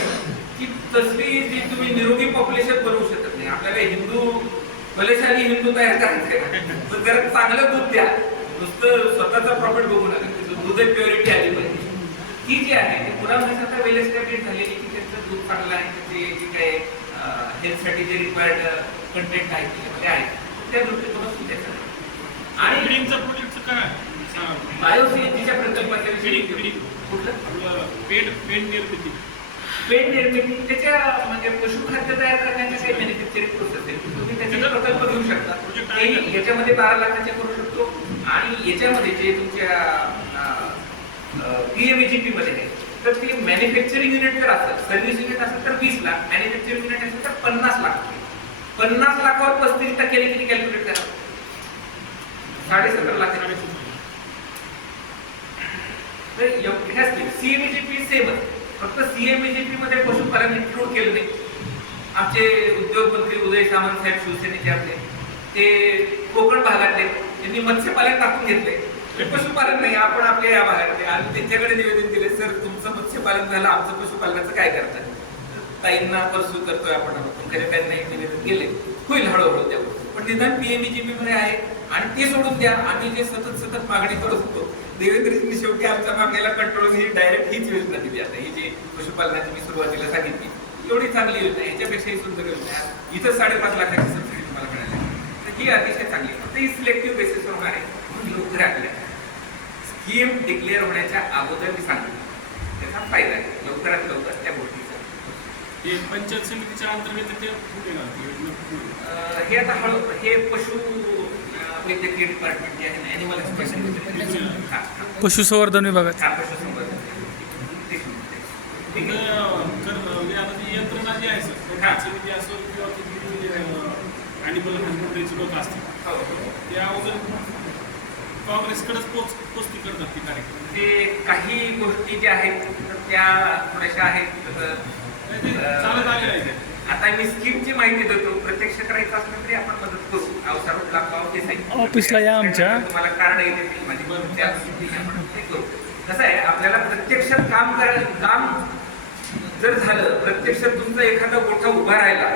की तसली जी तुम्ही निरोगी पॉप्युलेशन बनवू शकत नाही. आपल्याला हिंदू बलशाली हिंदू तयार करायचं, पण जरा चांगलं दूध द्या, नुसतं स्वतःचा प्रॉफिट बघू नका. दूध प्युरिटी आली पाहिजे. ही जी आहे ती पुरामध्ये आता वेल एस्टॅब्लिश झालेली की त्यांचं दूध चांगलं आहे, त्याचे जे काही हेल्थसाठी जे रिक्वायर्ड कंटेंट आहे त्याच्यामध्ये आहे, त्या दृष्टिकोनातून त्याचं. आणि ब्रीडिंगचा प्रोजेक्टचं काय बायो सीएनजीच्या प्रकल्पाच्या विषयी कुठलं पेन निर्मिती त्याच्या म्हणजे पशुखाद्य तयार करण्याच्या काही मॅन्युफॅक्चरिंग प्रोसेस आहे. तुम्ही त्याचे प्रकल्प घेऊ शकता. याच्यामध्ये 12 लाखाचे करू शकतो. आणि याच्यामध्ये जे तुमच्या PMEGP मध्ये आहे तर ती मॅन्युफॅक्चरिंग युनिट जर असेल, सर्व्हिस युनिट असेल तर 20 लाख, मॅन्युफॅक्चरिंग युनिट असेल तर 50 लाख. 50 लाखावर 35% किती कॅल्क्युलेट करा? 17.5 लाख. तर एवढ्या CMEGP सेम आहे, फक्त CMEGP मध्ये पशुपालन इन्क्लूड केलं नाही. आमचे उद्योग मंत्री उदय सामंत साहेब शिवसेनेचे आपले, ते कोकण भागातले, त्यांनी मत्स्यपालन टाकून घेतले. पशुपालन नाही, आपण आपल्या या भागातले. आणि त्यांच्याकडे निवेदन दिले, सर तुमचं मत्स्यपालन झालं, आमचं पशुपालनाचं काय करतात? ताईंना परसू करतोय आपण पंकजा ताईंना एक निवेदन केले, होईल हळूहळू त्या पण निदान पीएमजीपी मध्ये आहे. आणि ते सोडून द्या, आम्ही जे सतत मागणी करत होतो, देवेंद्रजींनी शेवटी आमच्या मागणीला कंट्रोल ही डायरेक्ट हीच योजना दिली. आता ही जी पशुपालनाची मी सुरुवातीला सांगितली एवढी चांगली योजना आहे, याच्यापेक्षाही सुंदर योजना आहे. इथं 5.5 लाखाची सबसिडी तुम्हाला मिळाली, तर ही अतिशय चांगली. फक्त ही सिलेक्टिव्ह बेसिसवर होणार आहे. म्हणून लवकर आपल्या स्कीम डिक्लेअर होण्याच्या अगोदर मी सांगितलं त्याचा फायदा आहे. लवकरात लवकर त्या गोष्टीचा हे पंचायत समितीच्या अंतर्गत ते कुठे येणार ती योजना? हे आता हळू हे पशु वैद्यकीय डिपार्टमेंट जे आहे ना, ॲनिमल हॉस्पिटल, पशुसंवर्धन विभागात पशुसंवर्धन ठीक आहे. तर म्हणजे आता ती यंत्रणा जी आहे सर, पंचायत समिती असो किंवा ॲनिमल हॉस्पिटलचे लोक असतील, हो. ते अगोदर काँग्रेसकडेच पोचती करतात ती कार्यक्रम. ते काही गोष्टी ज्या आहेत तर त्या थोड्याशा आहेत. चालत आलेलं आहे ते. आता मी स्कीमची माहिती देतो, प्रत्यक्ष करायचं असलं तरी आपण मदत करू. अवसर ऑफिसला या आमच्या. तुम्हाला कार्ड येते माझी, त्या गोष्टी आपण ते करू. कसं आहे, आपल्याला प्रत्यक्षात काम जर झालं, प्रत्यक्षात तुमचा एखादा गोठा उभा राहिला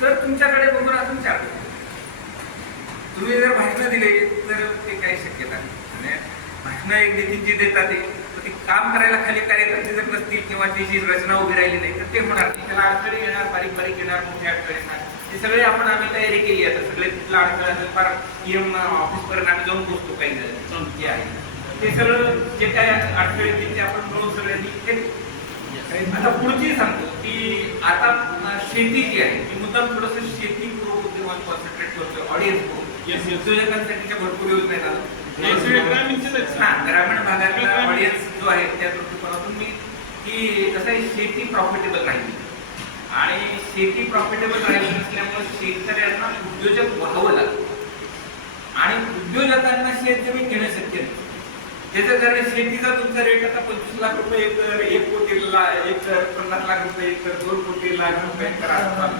तर तुमच्याकडे बघून अजून चार. तुम्ही जर भाषणं दिले तर ते काही शक्यता नाही. भाषणं एक नितीन जी देतात ते काम करायला खाली कार्यकर्ते जर नसतील किंवा त्याची रचना उभी राहिली नाही तर ते होणार नाही. त्याला अडचणी येणार, बारीक येणार, मोठ्या अडचणी येणार. हे सगळे आम्ही तयारी केली. आता सगळे कुठला अडचण फार EM ऑफिसपर्यंत आम्ही जाऊन पोहोचतो. काही जे आहे ते सगळं जे काय अडचणी येतील ते आपण मिळून सगळ्यांनी केली. आता पुढची सांगतो की आता शेती जी आहे ती मुद्दाम थोडंसं शेती पूर्वक कॉन्सन्ट्रेट करतोय. ऑडियन्स उद्योजकांसाठीच्या भरपूर योजना आहेत. ग्रामीण भागातला ऑडियन्स जो आहे त्या दृष्टिकोनातून मी की कसं आहे, शेती प्रॉफिटेबल राहिली आणि शेती प्रॉफिटेबल राहिली नसल्यामुळे शेतकऱ्यांना उद्योजक व्हावं लागतं आणि उद्योजकांना शेतजमीन घेणं शक्य नाही. त्याचं कारण शेतीचा तुमचा रेट आता 25 लाख रुपये एकर, 1 कोटी एकर, 50 लाख रुपये एकर, 2 कोटी लाख रुपये एकर असतात.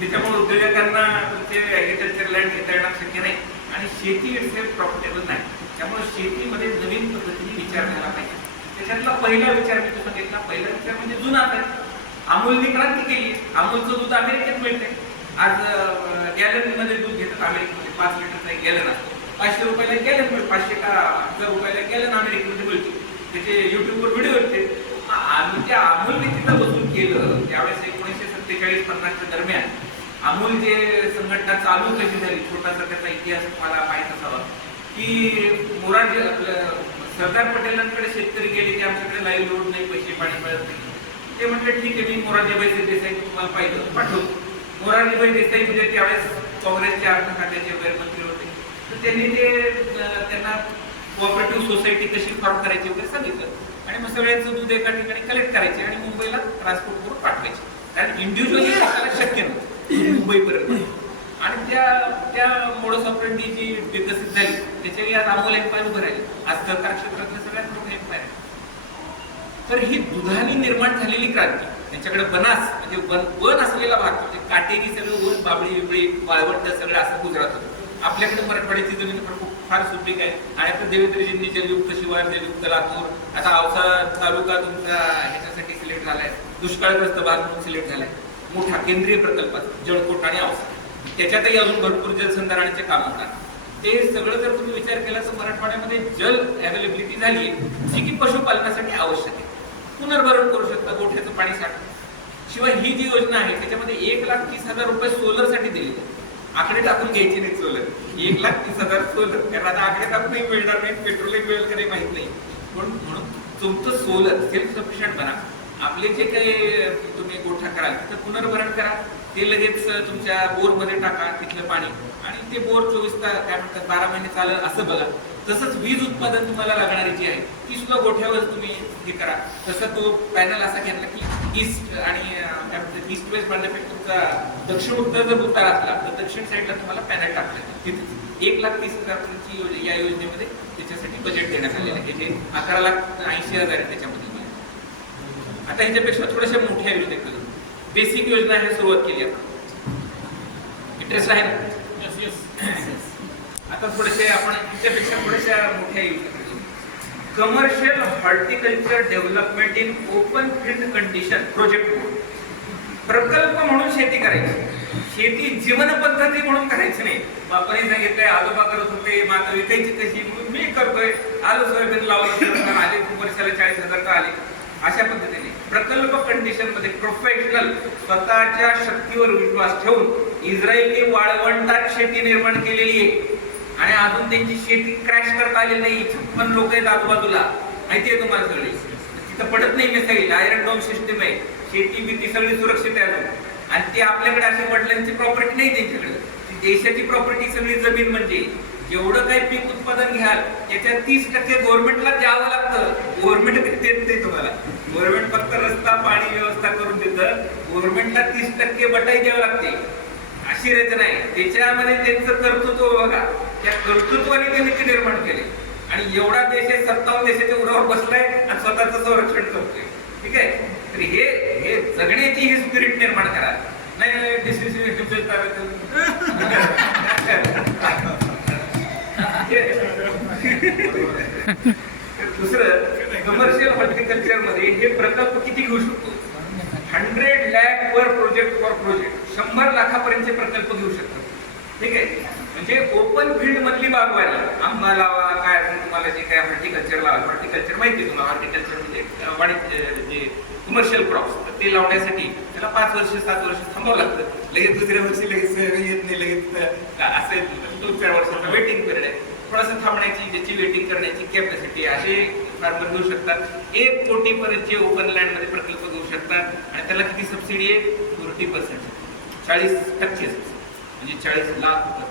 त्याच्यामुळे उद्योजकांना तुमचे ॲग्रिकल्चर लँड घेता येणं शक्य नाही आणि शेती इटसेल्फ प्रॉफिटेबल नाही. त्यामुळे शेतीमध्ये नवीन पद्धतीने विचार झाला पाहिजे. त्याच्यातला पहिला विचार मी तुम्हाला घेतला. पहिला विचार म्हणजे जुना आहे. अमूलने क्रांती केली. अमूलचं दूध अमेरिकेत मिळते. आज गॅलनमध्ये दूध घेतात अमेरिकेमध्ये. 5 लिटरचा एक गॅलन असतो. 500 रुपयाला गॅलन मिळतो. 500 का 1000 रुपयाला गॅलन अमेरिकेमध्ये मिळतो. त्याचे युट्यूबवर व्हिडिओ येते. आम्ही त्या अमूलने तिथं बसून केलं त्यावेळेस 1947-50च्या दरम्यान अमूल जे संघटना चालू कशी झाली, छोटासा त्याचा इतिहास तुम्हाला माहीत असावा की मोरारजी सरदार पटेलांकडे शेतकरी गेले की आमच्याकडे लाईव्ह लोड नाही, पैसे पाणी मिळत नाही. ते म्हटले ठीक आहे, मी मोरारजीभाई देसाई तुम्हाला पाहिजे पाठवतो. मोरारजीभाई देसाई म्हणजे त्यावेळेस काँग्रेसचे अर्थ खात्याचे वगैरे मंत्री होते. तर त्यांनी त्यांना कोऑपरेटिव्ह सोसायटी कशी फॉर्म करायची वगैरे सांगितलं आणि मग सगळ्यांचं दूध एका ठिकाणी कलेक्ट करायचे आणि मुंबईला ट्रान्सपोर्ट करून पाठवायचे. कारण इंडिव्हिज्युअली आपल्याला शक्य नव्हतं मुंबईपर्यंत. आणि त्या मोडस ऑपरेंडी जी विकसित झाली त्याच्याही आज अमोल एम्पायर उभं राहिले. आज सहकार क्षेत्रातलं सगळ्यात मोठं एम्पायर आहे. तर ही दुधाने निर्माण झालेली क्रांती, त्यांच्याकडे बनास म्हणजे वन असलेला भाग म्हणजे काटेरी सगळं वन, बाबळी बिबळी, वाळवंट सगळं असं गुजरात होतं. आपल्याकडे मराठवाड्याची जमीन फार सुपीक आहे आणि आता देवेंद्रजींनी जलयुक्त शिवार, जलयुक्त लातूर, आता औसा तालुका तुमचा ह्याच्यासाठी सिलेक्ट झालाय, दुष्काळग्रस्त भाग म्हणून सिलेक्ट झालाय मोठा केंद्रीय प्रकल्पात जळकोट आणि औसा. त्याच्यातही अजून भरपूर जलसंधारणाचे काम होतात. ते सगळं जर तुम्ही विचार केला तर मराठवाड्यामध्ये जल अवेलेबिलिटी झाली आहे जी की पशुपालनासाठी आवश्यक आहे. पुनर्भरण करू शकता गोठ्याचं पाणी साठवून. शिवाय ही जी योजना आहे त्याच्यामध्ये 1,30,000 रुपये सोलरसाठी दिलेले. आकडे टाकून घ्यायचे नाही सोलर. 1,30,000 सोलर, कारण आता आकडे टाकूनही मिळणार नाही, पेट्रोलही मिळेल का नाही माहित नाही. म्हणून तुमचं सोलर सेल्फ सफिशियंट बना. आपले जे काही तुम्ही गोठा कराल तिथं पुनर्भरण करा, ते लगेच तुमच्या बोरमध्ये टाका तिथलं पाणी आणि ते बोर 24 तास काय म्हणतात 12 महिने चालेल असं बघा. तसंच वीज उत्पादन तुम्हाला लागणारी जी आहे ती सुद्धा गोठ्यावर तुम्ही हे करा. तसं तो पॅनल असा घेतला की ईस्ट आणि काय म्हणतात ईस्ट वेस्ट बांधण्यापेक्षा तुमचा दक्षिण उत्तर जर उतार असला तर दक्षिण साईडला तुम्हाला पॅनल टाकलं. तिथे 1,30,000 या योजनेमध्ये त्याच्यासाठी बजेट देण्यात आलेलं आहे. जे 11,80,000 आहे त्याच्यामध्ये. आता ह्याच्यापेक्षा थोड्याशा मोठ्या योजना करू. बेसिक योजना आहे सुरुवात केली आपण. इंटरेस्ट आहे ना? आता थोडेसे आपण ह्याच्यापेक्षा थोड्याशा मोठ्या योजना करू. Commercial horticulture development in open field condition project. प्रकल्प म्हणून शेती करायची, शेती जीवन पद्धती म्हणून करायची नाही. बापाने सांगितलंय, आजोबा करत होते, माता विकायची कशी, म्हणून मी करतोय, आलो सोयाबीन लावलं, आले वर्षाला 40,000 का आले, अशा पद्धतीने प्रकल्प कंडिशन मध्ये प्रोफेशनल स्वतःच्या शक्तीवर विश्वास ठेवून इस्रायलने वाळवंटात शेती निर्माण केलेली आहे. आणि अजून त्यांची शेती क्रॅश करता आली नाही. 56 लोक आहेत आजूबाजूला, माहिती आहे तुम्हाला सगळी. तिथं पडत नाही मिसाईल, आयरन डोम सिस्टीम आहे, शेती बिती सगळी सुरक्षित आहे अजून. आणि ते आपल्याकडे असे वडिलांची प्रॉपर्टी नाही, त्यांच्याकडे ती देशाची प्रॉपर्टी सगळी जमीन. म्हणजे जेवढं काही पीक उत्पादन घ्याल त्याच्या 30% गव्हर्नमेंटला द्यावं लागतं. गव्हर्नमेंट देत नाही तुम्हाला, गव्हर्नमेंट फक्त रस्ता पाणी व्यवस्था करून देतं, गव्हर्नमेंटला 30% बटाई द्यावं लागते. अशी रचना आहे. त्याच्यामध्ये त्यांचं कर्तृत्व बघा, त्या कर्तृत्वाने त्यांनी ते निर्माण केले. आणि एवढा देश आहे, 57 देशाच्या उरावर बसलाय आणि स्वतःचं संरक्षण करतोय. ठीक आहे, तर हे जगण्याची ही स्पिरिट निर्माण करा. नाही दुसरं, कमर्शियल हॉर्टिकल्चर मध्ये हे प्रकल्प किती घेऊ शकतो? 100 लाख पर प्रोजेक्ट, 100 लाखापर्यंतचे प्रकल्प घेऊ शकतो. ठीक आहे, म्हणजे ओपन फील्ड मधली बागवानी, आंबा लावा, काय तुम्हाला जे काय हॉर्टिकल्चर लावा, हॉर्टिकल्चर माहिती आहे तुम्हाला, हॉर्टिकल्चर म्हणजे वाणिज्य जे कमर्शियल क्रॉप्स, तर ते लावण्यासाठी त्याला 5 वर्ष 7 वर्ष थांबावं लागतं. लगेच दुसऱ्या वर्षी लगेच येत नाही, लगेच असे 2-4 वर्षाचा वेटिंग पिरियड आहे. थोडंसं थांबण्याची, ज्याची वेटिंग करण्याची कॅपॅसिटी असे फार्मर घेऊ शकतात. 1 कोटी पर्यंतचे ओपन लँड मध्ये प्रकल्प घेऊ शकतात. आणि त्याला किती सबसिडी आहे? 40%, 40%, म्हणजे 40 लाख रुपये.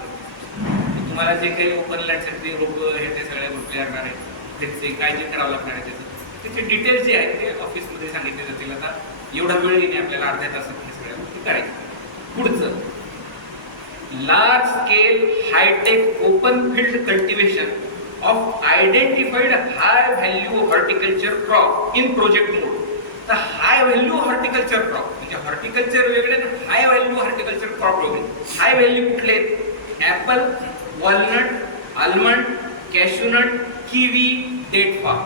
तुम्हाला जे काही ओपन लँड साठी रोप हे ते सगळ्या गोष्टी लागणार आहेत, त्याचे काय जे करावं लागणार आहे त्याचे डिटेल्स जे आहेत ते ऑफिसमध्ये सांगितले जातील. आता एवढा वेळ येणे आपल्याला, अर्ध्या तासात हे सगळ्या गोष्टी करायच्या. पुढचं, large scale hi tech open field cultivation of identified high value horticulture crop in project mode. तर हाय व्हॅल्यू हॉर्टिकल्चर क्रॉप म्हणजे हॉर्टिकल्चर वेगळे, हाय व्हॅल्यू हॉर्टिकल्चर क्रॉप वेगळे. हाय व्हॅल्यू कुठले आहेत? Apple, walnut, almond, cashew nut, kiwi, date palm.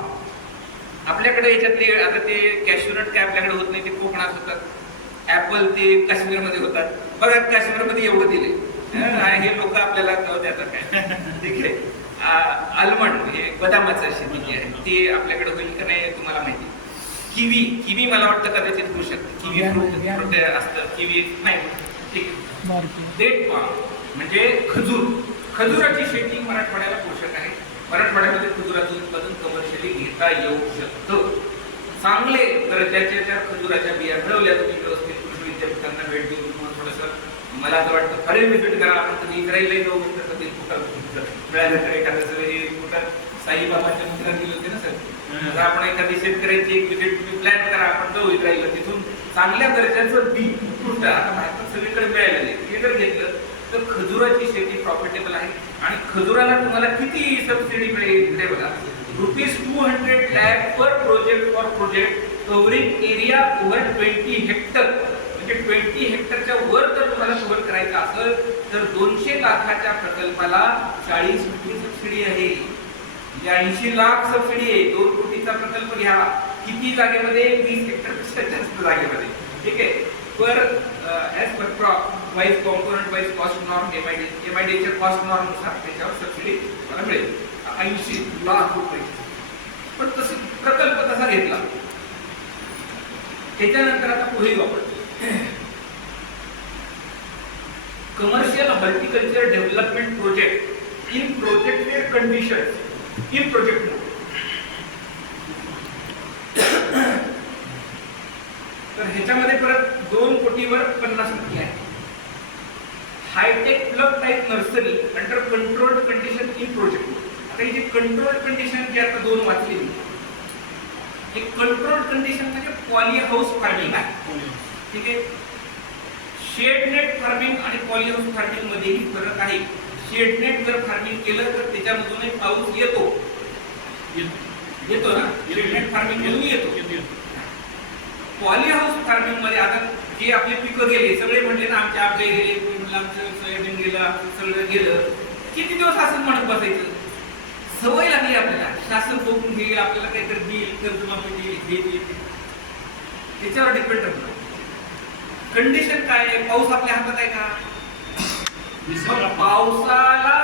आपल्याकडे याच्यातले आता ते कॅशूनट काय आपल्याकडे होत नाही, ते कोकणात होतात. ऍपल ते काश्मीरमध्ये होतात. बघा काश्मीरमध्ये एवढं दिले, हे लोक आपल्याला देतात काय. ठीक आहे, आल्मंड हे बदामाचं शेती जी आहे ते आपल्याकडे होईल का नाही तुम्हाला माहिती. किवी मला वाटतं कदाचित होऊ शकते, किवी फ्रूट असतं, किवी नाही. ठीक आहे, डेट पाम म्हणजे खजुराची शेती मराठवाड्याला पोषक आहे. मराठवाड्यामध्ये खजुराचं उत्पादन कमर्शियली घेता येऊ शकतं. चांगले दर्जाच्या त्या खजुराच्या बिया मिळवल्या तुम्ही व्यवस्थित कृषी विद्यापीठांना भेट देऊन थोडंसं, मला असं वाटतं खरे विजिट करा. आपण कधी इस्रायलला जाऊ शकतो, कधी कुठं मिळालं तर एखादं हे कुठं साईबाबाच्या मंदिरात गेले होते ना सर, आपण एखादी शेतकऱ्याची एक विजिट तुम्ही प्लॅन करा, आपण जाऊ इस्रायलला. तिथून चांगल्या दर्जाचं बी उत्कृष्ट आता भारतात सगळीकडे मिळालेलं आहे, हे जर घेतलं तर खजुराची शेती प्रॉफिटेबल आहे. आणि खजुराला तुम्हाला किती सबसिडी मिळेल ते बघा, ₹200 lakh per project for project covering area over 20 hectare. म्हणजे 20 हेक्टरच्या वर जर तुम्हाला कव्हर करायचं असेल तर 200 लाखाच्या प्रकल्पाला 40 कोटी सबसिडी आहे. 80 लाख सबसिडी आहे. 2 कोटीचा प्रकल्प घ्या, किती जागेमध्ये? 20 हेक्टरपेक्षा जास्त जागेमध्ये. ठीक आहे, per as per crop wise component wise cost norm, एमआयडीच्या कॉस्ट नॉर्म नुसार त्याच्यावर सबसिडी मला मिळेल 80 लाख रुपये. पण तसे प्रकल्प तसा घेतला. त्याच्यानंतर आता पुढे आपण commercial horticulture development project in projected condition in project mode. तर ह्याच्यामध्ये परत 2 कोटीवर 50% आहे. Hi tech plug type nursery under controlled condition in project mode. आता ही जी कंट्रोल्ड कंडिशन जी आता 2 वाचलेली, एक कंट्रोल्ड कंडिशन म्हणजे पॉली हाऊस फार्मिंग आहे. ठीक आहे, शेडनेट फार्मिंग आणि पॉली हाऊस फार्मिंग मध्येही फरक आहे. शेडनेट जर फार्मिंग केलं तर त्याच्यामधून एक पाऊस येतो ना, शेडनेट फार्मिंग मधून येतो. पॉली हाऊस फार्मिंग मध्ये आता जे आपले पिकं गेले सगळे म्हणले ना, आमचे आंबे गेले, आमचं सोयाबीन गेलं, सगळं गेलं, किती दिवस असं म्हणत बसायचं? सवय लागली आपल्याला, शासन बघून घेईल, आपल्याला काहीतरी देईल, कर्जमाफी देईल, हे देईल, त्याच्यावर डिपेंड राहतो. कंडिशन काय आहे? पाऊस आपल्या हातात आहे का? मग पावसाला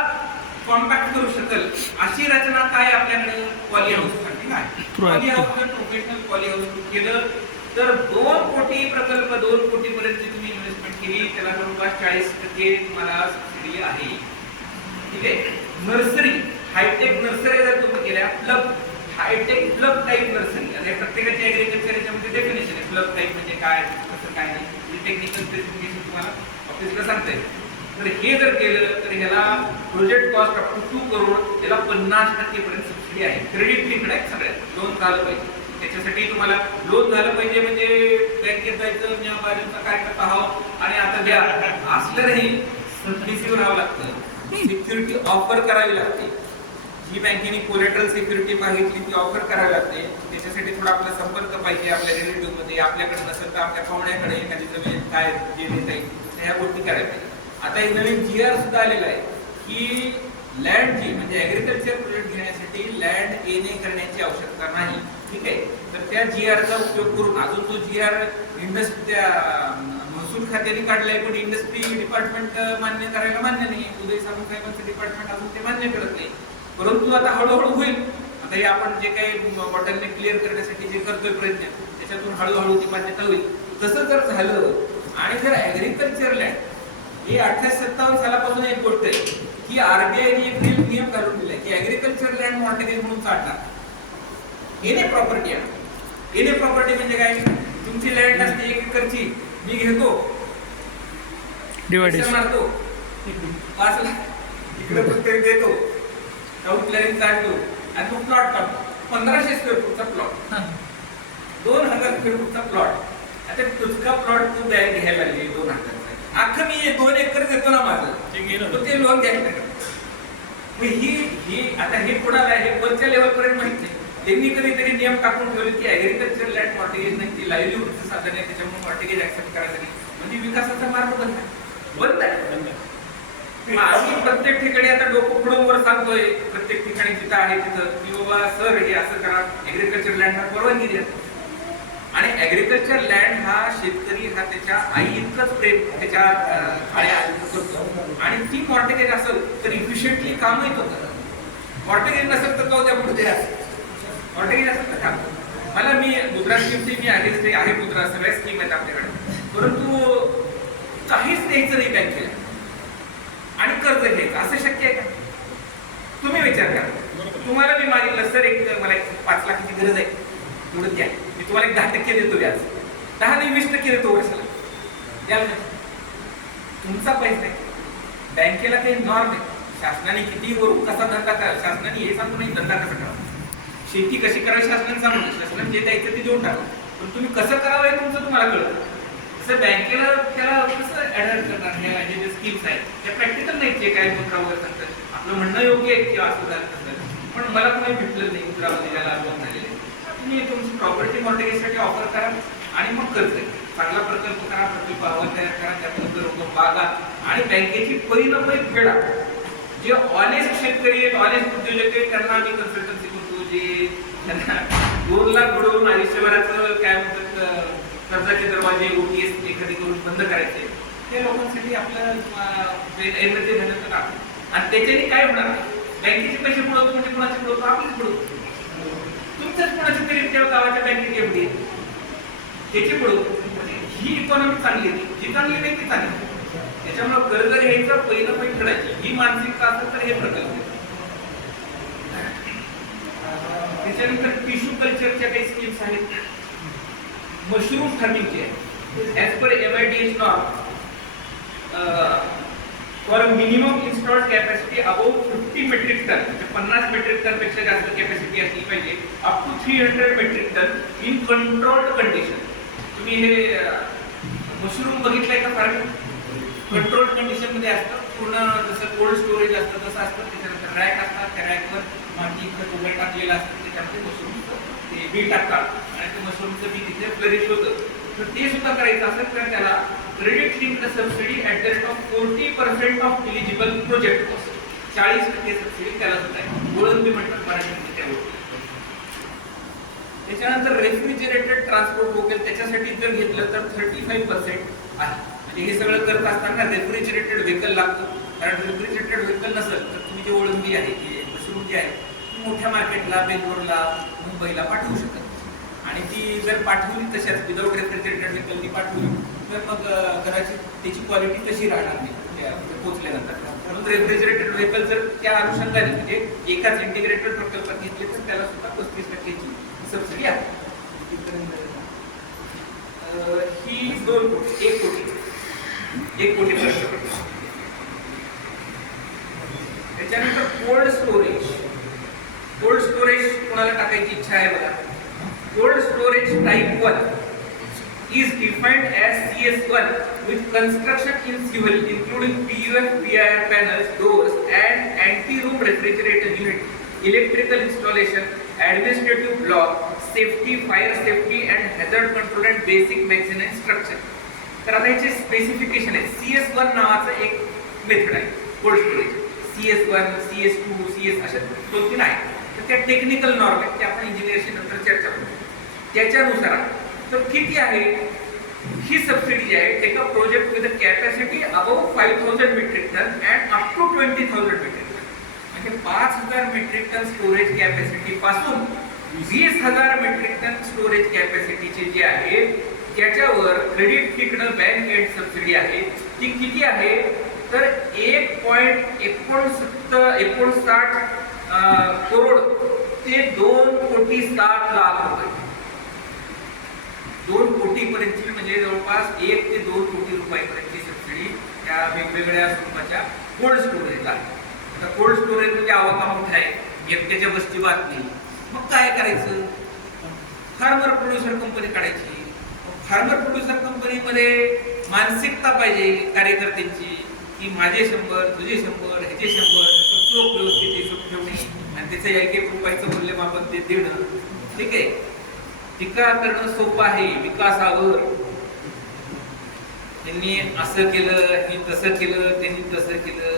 कॉम्पॅक्ट करू शकेल अशी रचना काय आपल्याकडे? पॉली हाऊस साठी काय? पॉली हाऊस जर प्रोफेशनल पॉली हाऊस केलं तर 2 कोटी प्रकल्प 2 कोटी पर्यंत तुम्ही इन्व्हेस्टमेंट केली त्याला जवळपास 40% तुम्हाला सबसिडी आहे. ठीक आहे. नर्सरी हायटेक नर्सरी जर तुम्ही केल्या plug hi tech plug type nursery आणि प्रत्येकाची ऍग्रीकल्चर याच्यामध्ये डेफिनेशन आहे. प्लग टाईप म्हणजे काय कसं काय नाही टेक्निकल स्पेसिफिकेशन तुम्हाला ऑफिसला सांगता येईल. तर हे जर केलं तर ह्याला project cost up to 2 crore त्याला 50% पर्यंत सबसिडी आहे. क्रेडिट लिंक्ड आहे सगळ्यात. लोन झालं पाहिजे त्याच्यासाठी तुम्हाला लोन झालं पाहिजे म्हणजे बँकेत जायचं मी बाजूचा काय करता आहोत आणि आता द्या असलं नाही. सबसिडीवर राहावं लागतं. सिक्युरिटी ऑफर करावी लागते. जी बँकेने कोलेटरल सिक्युरिटी मागितली ती ऑफर करावी लागते. त्याच्यासाठी थोडा आपला संपर्क पाहिजे आपल्या रिलेटिव्ह मध्ये. आपल्याकडे नसेल तर आपल्या पाहुण्याकडे एखादी जमीन काय जे देता येईल ह्या गोष्टी करायला पाहिजे. आता एक नवीन GR सुद्धा आलेला आहे की लँड जी म्हणजे ऍग्रीकल्चर प्रोजेक्ट घेण्यासाठी लँड येणे करण्याची आवश्यकता नाही. ठीक आहे. तर त्या GR चा उपयोग करून अजून तो GR इंडस्ट्री महसूल खात्याने काढलाय पण इंडस्ट्री डिपार्टमेंट मान्य करायला मान्य नाही. उदय सामंत साहेबांचं डिपार्टमेंट अजून ते मान्य करत नाही. परंतु आता हळूहळू होईल. आता हे आपण जे काही बॉटलने क्लिअर करण्यासाठी जे करतोय प्रयत्न त्याच्यातून हळूहळू ती मान्यता होईल. तसं जर झालं आणि जर ऍग्रीकल्चर लँड हे 1857 सालापासून एक गोष्ट आहे की आरबीआयने एक नियम काढून दिलाय की ऍग्रीकल्चर लँड मॉर्टगेज म्हणून चालणार. एने प्रॉपर्टी आहे. एने प्रॉपर्टी म्हणजे काय? तुमची लँड असते 1 एकरची मी घेतो डिवाइडेशन मारतो 5 लाख इकडे प्रत्येक देतो आउटलाईन काढतो आणि तो प्लॉट काढतो 1500 स्क्वेअर फूटचा प्लॉट 2000 स्क्वेअर फूटचा प्लॉट. आता तुझका प्लॉट तू बँक घ्यायला लागली 2000 अख्खं मी 2 एकर देतो ना माझं ते लोन घ्यायला ही आता हे पुढाला हे वरच्या लेवल पर्यंत माहित नाही. त्यांनी कधीतरी नियम टाकून ठेवले की ऍग्रीकल्चर लँड मॉर्टगेज नाही ती लाईव्हलीहूडचं साधन आहे त्याच्यामुळे मॉर्टगेज ऍक्सेप्ट करायचं नाही म्हणजे विकासाचा मार्ग बंद आहे. आम्ही प्रत्येक ठिकाणी आता डोकं पुढून वर सांगतोय प्रत्येक ठिकाणी जिथं आहे तिथं की बाबा सर हे असं करा ऍग्रीकल्चर लँडला परवानगी द्या. आणि ऍग्रीकल्चर लँड हा शेतकरी हा त्याच्या आई इतकंच प्रेम त्याच्या करतो आणि ती मॉर्टगेज असेल तर इफिशियंटली कामही होतं. मॉर्टगेज नसेल तर तो त्या पुढे मॉर्टगेज असेल तर काम. मला मी मुद्रा स्कीमची मी आहे मुद्रा सगळ्या स्कीम आहेत आपल्याकडे परंतु काहीच द्यायचं नाही बँकेला आणि कर्ज घ्यायचं असं शक्य आहे का? तुम्ही विचार करा. तुम्हाला मी मागितलं सर मला 5 लाखाची गरज आहे एवढं द्या मी तुम्हाला 10% देतो व्याज 10 नाही 20% देतो वर्षाला द्याल ना. तुमचा पैसा आहे बँकेला काही नॉर्म आहे. शासनाने किती वरून कसा धंदा करा शासनाने हे सांगतो नाही धंदा कसा करावा शेती कशी करावी शासनाने सांगतो शासनाने जे द्यायचं ते देऊन टाका पण तुम्ही कसं करावं हे तुमचं तुम्हाला कळतं. तसं बँकेला त्याला कसं ऍडर करणार हे जे स्कीम्स आहेत त्या प्रॅक्टिकल नाही जे काय मुद्रा वगैरे सांगतात आपलं म्हणणं योग्य आहे की असं झालं तसं पण मला कोणी भेटलं नाही मुद्रामध्ये ज्याला लोन झालेले तुम्ही तुमची प्रॉपर्टी मॉर्टगेजसाठी ऑफर करा आणि मग कर्ज चांगला प्रकल्प करा प्रकल्प अहवाल तयार करा त्याबद्दल रोख बागा आणि बँकेची परिणामही फेडा. जे ऑनेस्ट शेतकरी आहेत ऑनेस्ट उद्योजक आहेत त्यांना आम्ही कन्सल्टन्सी करतो जे त्यांना 2 लाख बुडवून आयुष्यभराचं काय म्हणतात कर्जाचे दरवाजे OTS एखादी करून बंद करायचे ते लोकांसाठी आपलं एनर्जी घालत टाकतो आणि त्याच्याने काय होणार बँकेचे पैसे बुडवतो म्हणजे कुणाचे बुडवतो आपलेच बुडवतो तुमच्याच कुणाची तरी त्या गावाच्या बँकेत एवढी त्याची बुडवतो ही इकॉनॉमी चांगली आहे जी चांगली नाही ती चांगली त्याच्यामुळे कर्ज घ्यायचं पहिलं पैसे फेडायची ही मानसिकता असेल तर हे प्रकल्प. त्याच्यानंतर टिश्यू कल्चरच्या काही स्कीम्स आहेत. मशरूम फार्मिंगची आहे as per MIDH norm for minimum installed capacity above 50 metric ton म्हणजे 50 मेट्रिक टन पेक्षा जास्त कॅपॅसिटी असली पाहिजे up to 300 metric ton in controlled condition. तुम्ही हे मशरूम बघितलंय का फार्मिंग कंट्रोल्ड कंडिशन मध्ये असतं पूर्ण जसं कोल्ड स्टोरेज असतं तसं असतं. त्याच्यानंतर रॅक असतात त्या रॅकवर माती खत वगैरे टाकलेलं असतं त्याच्यामध्ये मशरूम ते बी टाकतात आणि ते मशरूमचं बी तिथे फ्लरिश होतं. तर ते सुद्धा करायचं असेल तर त्याला credit linked subsidy at the rate of 40% of eligible project cost 40% subsidy त्याला सुद्धा आहे. गोळंबी म्हणतात मराठीमध्ये त्या गोष्टी त्याच्यानंतर रेफ्रिजरेटेड ट्रान्सपोर्ट व्हेकल, त्याच्यासाठी जर घेतलं तर 35% आहे. म्हणजे हे सगळं करत असताना रेफ्रिजरेटेड व्हेकल लागतं, कारण रेफ्रिजरेटेड व्हेकल नसेल तर तुम्ही जे ओळंबी आहे की मशरूम जी आहे ती मोठ्या मार्केटला, बेंगलोरला, मुंबईला पाठवू शकत. आणि ती जर पाठवली तशाच विदाउट रेफ्रिजरेटेड व्हेकल ती पाठवली तर मग कदाचित त्याची क्वालिटी तशी राहणार नाही पोहोचल्यानंतर. म्हणून रेफ्रिजरेटेड व्हेकल जर त्या अनुषंगाने म्हणजे एकाच इंटिग्रेटेड प्रकल्पात घेतले तर त्याला सुद्धा 35% सबसिडी आहे. ही 2 कोटी 1 कोटी पर्यंत. त्याच्यानंतर कोल्ड स्टोरेज कोणाला टाकायची इच्छा आहे बघा. Cold storage type 1 is defined as CS1 with construction in civil including PUF, PIR panels, doors and anti-room refrigerator unit, electrical installation, administrative block, safety, fire safety and hazard control and basic maintenance structure. तर आता याचे specification आहे. CS1 नावाचं एक method आहे cold storage. CS1, CS2, CS अशा 2-3 आहेत. तर त्या टेक्निकल नॉर्म आहेत, त्या आपण इंजिनिअरशी नंतर चर्चा करू. त्याच्यानुसार तर किती आहे ही सबसिडी जी आहे, take a project with a capacity above 5000 metric ton and up to 20000 metric ton. म्हणजे 5000 मेट्रिक टन स्टोरेज कॅपॅसिटी पासून 20000 मेट्रिक टन स्टोरेज कॅपॅसिटीचे जे आहे त्याच्यावर क्रेडिट किकडं बँक एड सबसिडी आहे. ती किती आहे तर 1.59 करोड ते 2,60,00,000 रुपये. 2 कोटी पर्यंतची म्हणजे जवळपास 1 ते 2 कोटी रुपयापर्यंतची सबसिडी त्या वेगवेगळ्या स्वरूपाच्या कोल्ड स्टोरेजला. आता कोल्ड स्टोरेज म्हणजे आवाका मोठा आहे, एकट्याच्या बसची बात नाही. मग काय करायचं, फार्मर प्रोड्युसर कंपनी काढायची. फार्मर प्रोड्युसर कंपनीमध्ये मानसिकता पाहिजे कार्यकर्त्यांची की माझे 100, तुझे 100, ह्याचे 100, चोख व्यवस्थित हिशोब ठेवणे आणि त्याचं 1-1 रुपयाचं मूल्यमापन ते देणं. ठीक आहे, टीका करणं सोपं आहे विकासावर. त्यांनी असं केलं, हे तसं केलं, त्यांनी तसं केलं.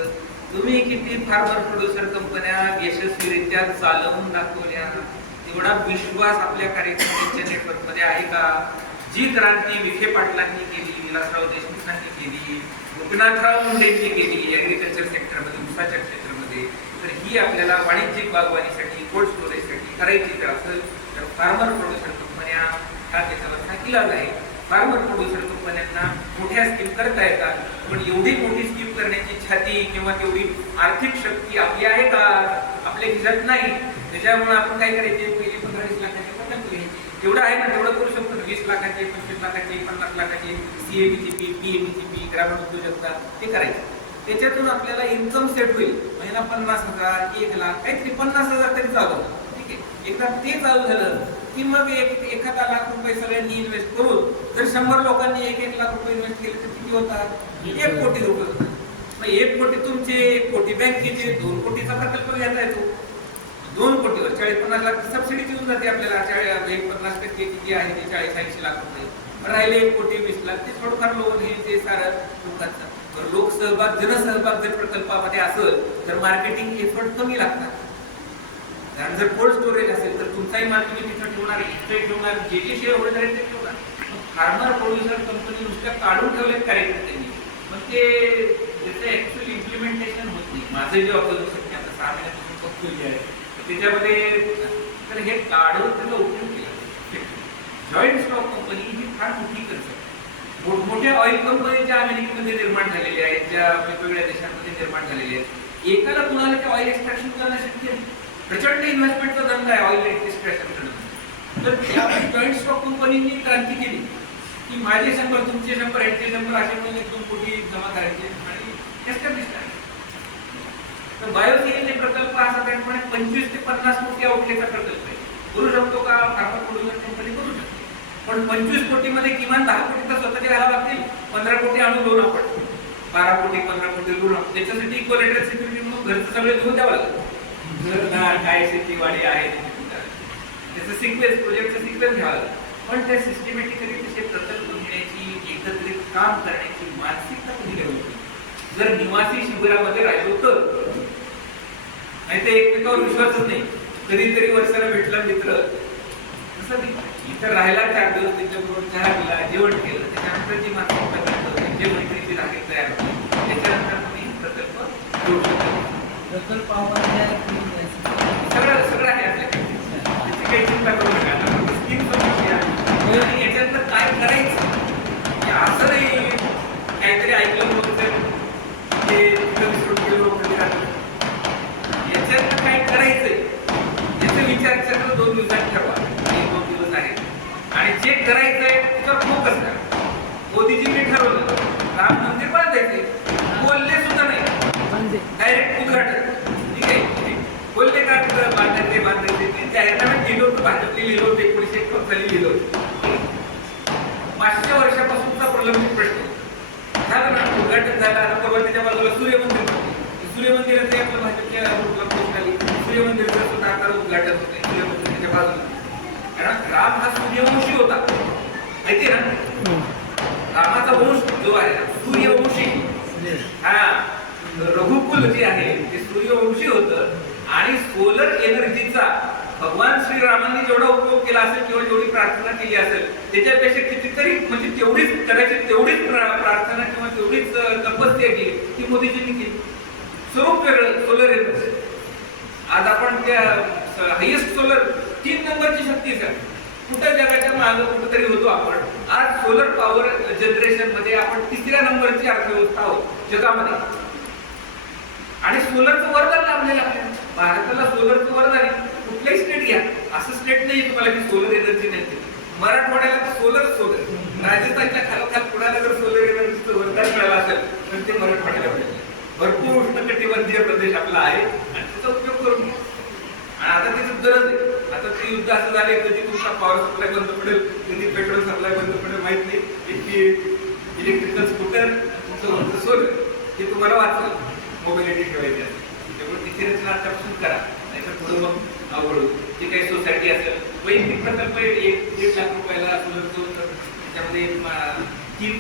तुम्ही किती फार्मर प्रोड्युसर कंपन्या यशस्वीरित्या चालवून दाखवल्या, एवढा विश्वास आपल्या कार्यकर्त्यांच्या नेटवर्कमध्ये आहे का? जी क्रांती विखे पाटलांनी केली, विलासराव देशमुखांनी केली, गोपीनाथराव मुंडेंनी केली ऍग्रिकल्चर सेक्टरमध्ये, ऊसाच्या क्षेत्रामध्ये, तर ही आपल्याला वाणिज्यिक बागवानीसाठी, कोल्ड स्टोरेजसाठी करायची जर असेल तर फार्मर प्रोड्युसर कंपन्या हा त्याच्यावर इलाज आहे. फार्मर प्रोड्युसर कंपन्यांना मोठ्या स्कीम करता येतात, पण एवढी मोठी स्कीम करण्याची छाती किंवा तेवढी आर्थिक शक्ती आपली आहे का? आपल्या खिशात नाही. त्याच्यामुळे आपण काय करायचे, पहिले 15-20 लाखाचे प्रकल्प घ्यायचे. तेवढं आहे ना, तेवढं करू शकतो. 20 लाखाचे, 25 लाखाचे, 50 लाखाचे CABCP, PMECP, ग्रामीण उद्योजकता ते करायचे. त्याच्यातून आपल्याला इन्कम सेट होईल. महिना 50,000, 1 लाख, काहीतरी 50,000 तरी चालू. ठीक आहे, एकदा ते चालू झालं की मग 1 लाख रुपये सगळ्यांनी इन्व्हेस्ट करून जर 100 लोकांनी 1 लाख रुपये इन्व्हेस्ट केले तर किती होतात? 1 कोटी रुपये होतात. मग 1 कोटी तुमचे, 1 कोटी बँकेचे, 2 कोटीचा प्रकल्प घेता येतो. 2 कोटीवर 40-50 लाख सबसिडी देऊन जाते आपल्याला. 50% जी आहे ते 40-80 लाख रुपये. राहिले 1 कोटी 20 लाख ते थोडंफार लोन हे ते सारं लोकांचं. तर लोकसहभाग, जनसहभाग जर प्रकल्पामध्ये असेल तर मार्केटिंग एफर्ट कमी लागतात. कारण जर कोल्ड स्टोरेज असेल तर तुमचाही माल तुम्ही तिथं ठेवणार, इथे ठेवणार, जे शेअर होल्डर आहेत ते ठेवणार. फार्मर प्रोड्युसर कंपनी नुसत्या काढून ठेवलेत कार्यकर्त्यांनी, मग ते त्याचं ऍक्च्युअली इम्प्लिमेंटेशन होत नाही. माझं जे ऑब्झर्वेशन आता 6 महिन्यापासून बघतोय आहे त्याच्यामध्ये, तर हे काढून त्याचा उपयोग केला. जॉईंट स्टॉक कंपनी ही फार मोठी कन्सेप्ट. मोठमोठ्या ऑइल कंपनी ज्या अमेरिकेमध्ये निर्माण झालेल्या आहेत, ज्या वेगवेगळ्या देशांमध्ये निर्माण झालेल्या आहेत, एकाला कुणाला ते ऑइल एक्सट्रॅक्शन करणं शक्य आहे. प्रचंड इन्व्हेस्टमेंटचा धंदा आहे ऑइल एक्सट्रॅक्शन करणं. तर त्या जॉईंट स्टॉक कंपनीने क्रांती केली की माझे 100, तुमचे 100, ह्यांचे 100 असे म्हणून 1-2 कोटी जमा करायचे आणि एस्टॅब्लिश करायचे. तर बायोसिनचे प्रकल्प असा त्याप्रमाणे 25 ते 50 कोटी आउटलेटचा प्रकल्प आहे. करू शकतो का? फार्मर प्रोड्युसर कंपनी करू शकते. पण 25 कोटीमध्ये किमान 10 कोटी तर स्वतःचे घ्यायला लागतील. 15 कोटी आणून लोन आपण, 12 कोटी 15 कोटी लोन. त्याच्यासाठी इक्वलेटरल सिक्युरिटी म्हणून घरचं सगळं घेऊन द्यावं लागतं. घरदार काय शेतीवाडी आहे त्याचं सिक्वेन्स, प्रोजेक्टचं सिक्वेन्स घ्यावं लागतं. पण त्या सिस्टमॅटिकली तसे प्रकल्प घेण्याची, एकत्रित काम करण्याची मानसिकता कधी ठेवली. जर निवासी शिबिरामध्ये राहिलो तर, नाही तर एकमेकावर विश्वासच नाही. कधीतरी वर्षाला भेटला मित्र, असं नाही. इथं राहायला 4 दिवस त्याच्याबरोबर चहा पिला, जेवण केलं, त्याच्यानंतर जी मानसिकता तयार होते, जे मैत्रीची राखी तयार होते, त्याच्यानंतर तुम्ही प्रकल्प घेऊ शकता. प्रकल्प आम्हाला सगळं आहे आपल्याकडे, त्याची काही चिंता करू नका. आता स्कीम समजली आहे आणि याच्यातनं काय करायचं हे असं नाही काहीतरी ऐकलं नव्हतं ते तिथं विसरून गेलो कधी राहतो. याच्यातनं काय करायचंय याचा विचार सगळं 2 दिवसात ठरवा. 1-2 दिवस आहे आणि जे करायचंय त्याच्यावर फोकस करा. मोदीजींनी ठरवलं राम मंदिर बांधायचे, बोलले सुद्धा नाही, डायरेक्ट उद्घाटन. ठीक आहे, बोलले का तिथं बांधायचे ते जाहीरनाम्यात लिहिलं होतं, भाजपने लिहिलं होतं, 1951 साली लिहिलं होतं. 500 वर्षापासूनचा प्रलंबित प्रश्न झालं ना, उद्घाटन झालं. आता परवा त्याच्या बाजूला सूर्यमंदिराचं आपलं भाजपच्या ग्रुपला पोस्ट आली, सूर्यमंदिराचं सुद्धा आता उद्घाटन होते सूर्यमंदिराच्या बाजूला. कारण राम हा सूर्यवंशी होता, माहिती ना. रामाचा वंश जो आहे ना सूर्यवंशी, हा रघुकुल जे आहे ते सूर्यवंशी होतं. आणि सोलर एनर्जीचा भगवान श्रीरामांनी जेवढा उपयोग केला असेल किंवा जेवढी प्रार्थना केली असेल त्याच्यापेक्षा कितीतरी म्हणजे तेवढीच कदाचित तेवढीच प्रार्थना किंवा तेवढीच तपस्या केली ती मोदीजींनी केली. स्वरूप वेगळं सोलर एनर्जी. आज आपण त्या हायेस्ट सोलर 3 नंबरची शक्ती आहे. कुठं जगाच्या मागे कुठेतरी होतो आपण. आज सोलर पॉवर जनरेशन मध्ये आपण 3ऱ्या नंबरची अर्थव्यवस्था आहोत जगामध्ये. आणि सोलरचं वरदान लाभलेलं आपल्याला. भारताला सोलरचं वरदान आहे. कुठलाही स्टेट घ्या, असं स्टेट नाही तुम्हाला की सोलर एनर्जी नाही. मराठवाड्याला तर सोलर. राजस्थानच्या खालोखाल पुण्याला जर सोलर एनर्जीचं वरदान मिळालं असेल तर ते मराठवाड्याला मिळेल. भरपूर उष्णकटिबंधीय प्रदेश आपला आहे आणि त्याचा उपयोग करून घ्या. आणि आता त्याची गरज आहे. आता ते युद्ध असं झालंय, कधी तुमचा पॉवर सप्लाय बंद पडेल, कधी पेट्रोल सप्लाय बंद पडेल माहित नाही. इलेक्ट्रिकल स्कूटर तुमचं सोलर हे तुम्हाला वाचलं. मोबिलिटी ठेवायची असेल त्यामुळे तिथे रचना आतापासून करा, नाहीतर पुढे मग अवघड. जे काही सोसायटी असेल वैयक्तिक प्रकल्प 1-1.5 लाख रुपयाला सोलर त्याच्यामध्ये 3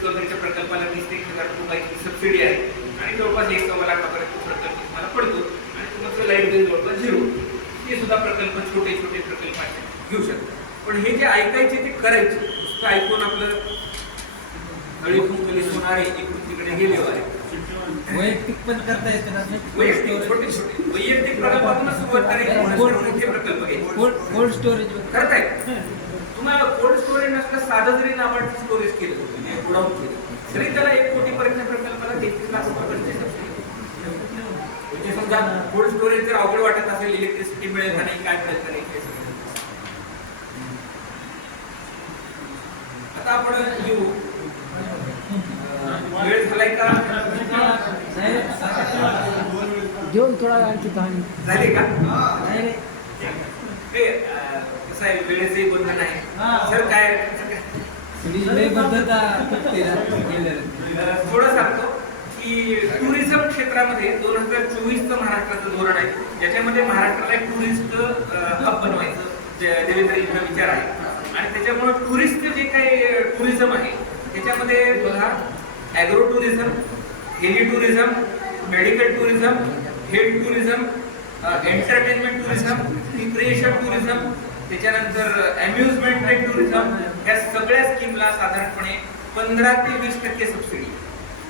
सोलरच्या प्रकल्पाला 30-1,000 रुपयाची सबसिडी आहे आणि जवळपास 1-1.25 लाखापर्यंत प्रकल्प तुम्हाला पडतो आणि तुमचं लाईट बिल जवळपास 0. हे सुद्धा प्रकल्प छोटे प्रकल्प घेऊ शकतात. पण हे जे ऐकायचे ते करायचे. नुसतं ऐकून आपलं हळी फुंकली सोनारे इकडून तिकडे गेले आहे. वैयक्तिक पण करता येतं ना. वैयक्तिक प्रकल्पातूनच सुरुवात करायची. मोठे प्रकल्प घ्यायचे. कोल्ड स्टोरेज करताय. तुम्हाला कोल्ड स्टोरेज नसलं साधं जरी नावाचं स्टोरेज केलं गोडाऊन केलं तरी त्याला 1 कोटीपर्यंत प्रकल्पाला 33 लाख रुपयापर्यंत सबसिडी. म्हणजे समजा कोल्ड स्टोरेज जर अवघड वाटत असेल, इलेक्ट्रिसिटी मिळेल का नाही, काय मिळेल का नाही. आता आपण येऊ, वेळ झालाय का? घेऊन थोडा आणखी कहाणी झाली का? नाही कसं आहे, वेळेचंही बंधन आहे. सर काय थोडं सांगतो की टुरिझम क्षेत्रामध्ये 2024चं महाराष्ट्राचं धोरण आहे. ज्याच्यामध्ये महाराष्ट्राला एक टुरिस्ट हब बनवायचं देवेंद्रजींचा विचार आहे. आणि त्याच्यामुळे टुरिस्ट जे काही टुरिझम आहे त्याच्यामध्ये बघा, agro tourism, heli tourism, medical tourism, health tourism, entertainment tourism, recreation tourism, त्याच्यानंतर अम्युजमेंट अँड टुरिझम, या सगळ्या स्कीमला साधारणपणे 15 ते 20% सबसिडी.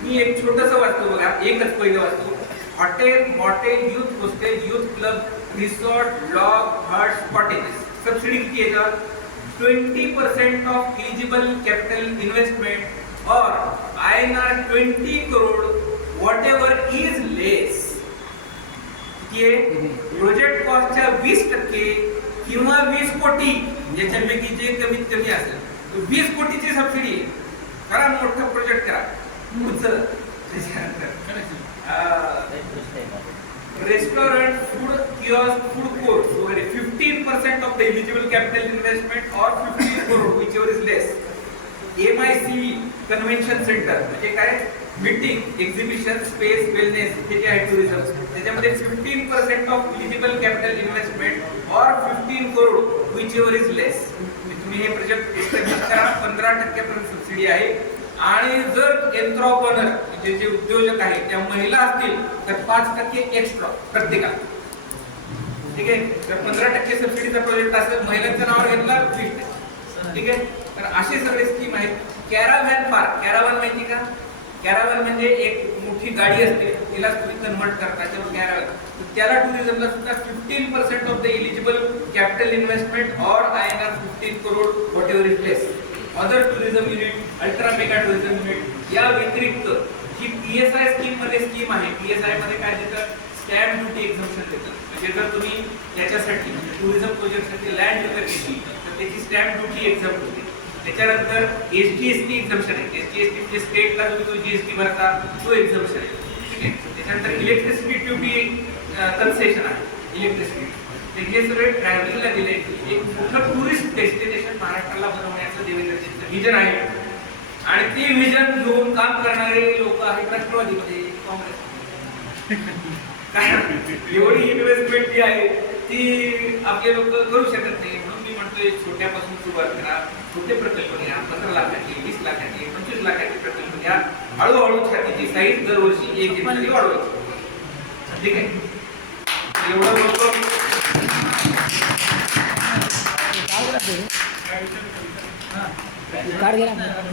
मी एक छोटंसं वाचतो बघा, एकच पहिलं वाचतो. Hotel, motel, youth hostel, youth club, resort, lodge, huts, cottages. Subsidy किती येतं? 20% of eligible capital investment or INR 20 crore whatever is less. Project कॉस्टच्या 20% किंवा 20 कोटी याच्यापैकी जे कमीत कमी असेल 20 कोटीची सबसिडी करा. मोठा प्रोजेक्ट करा. पुढचं restaurant, food kiosk, food court वगैरे 15% of the eligible capital investment or 15 crore whichever is less. MIC convention centre म्हणजे काय? मीटिंग, एक्झिबिशन, स्पेस, वेलनेस हे जे आहे टुरिझम, त्याच्यामध्ये 15% of eligible capital investment or 15 crore whichever is less. तुम्ही हे project establish करा. 15% पर्यंत सबसिडी आहे. आणि जर एंट्रप्रेन्योर म्हणजे जे उद्योजक आहेत त्या महिला असतील तर 5% एक्स्ट्रा प्रत्येकाला. ठीक आहे. तर 15% सबसिडीचा प्रोजेक्ट असेल, महिलांच्या नावावर घेतला 20%. ठीक आहे. तर असे सगळे स्कीम आहेत. कॅराव्हॅन पार्क, कॅराव्हॅन माहिती का? कॅराव्हॅन म्हणजे एक मोठी गाडी असते, तिला तुम्ही कन्व्हर्ट करता, त्यावर कॅराव्हॅन. तर त्याला टुरिझमला सुद्धा 15% of the eligible capital investment और INR 15 crore what ever is less. Other tourism unit, ultra mega tourism unit या व्यतिरिक्त जी PSI स्कीम मध्ये स्कीम आहे, PSI मध्ये काय देतं? स्टॅम्प ड्युटी एक्झम्पशन देतं. म्हणजे जर तुम्ही त्याच्यासाठी टुरिझम प्रोजेक्टसाठी लँड विकत घेतली तर त्याची स्टॅम्प ड्युटी एक्झम्प्ट होते. त्याच्यानंतर SGST एक्झम्पशन आहे. SGST म्हणजे स्टेटला तुम्ही GST भरता तो एक्झम्पशन आहे. ठीक आहे. त्याच्यानंतर इलेक्ट्रिसिटी ड्युटी कन्सेशन आहे, इलेक्ट्रिसिटी. तर हे सगळे ट्रॅव्हलिंगला दिले. एक मोठं टुरिस्ट डेस्टिनेशन महाराष्ट्राला बनवण्याचं देवेंद्रजींचं विजन आहे. आणि ते विजन घेऊन काम करणारे लोक आहेत राष्ट्रवादीमध्ये, काँग्रेस. एवढी इन्व्हेस्टमेंट जी आहे ती आपले लोक करू शकत नाही. म्हणून मी म्हणतोय छोट्यापासून सुरुवात करा. छोटे प्रकल्प घ्या, 15 लाखाचे, 20 लाखाचे, 25 लाखाचे प्रकल्प घ्या. हळूहळू छातीची साईज दरवर्षी 1 इंच वाढवायची. ठीक आहे. एवढं लोक कार्ड गेला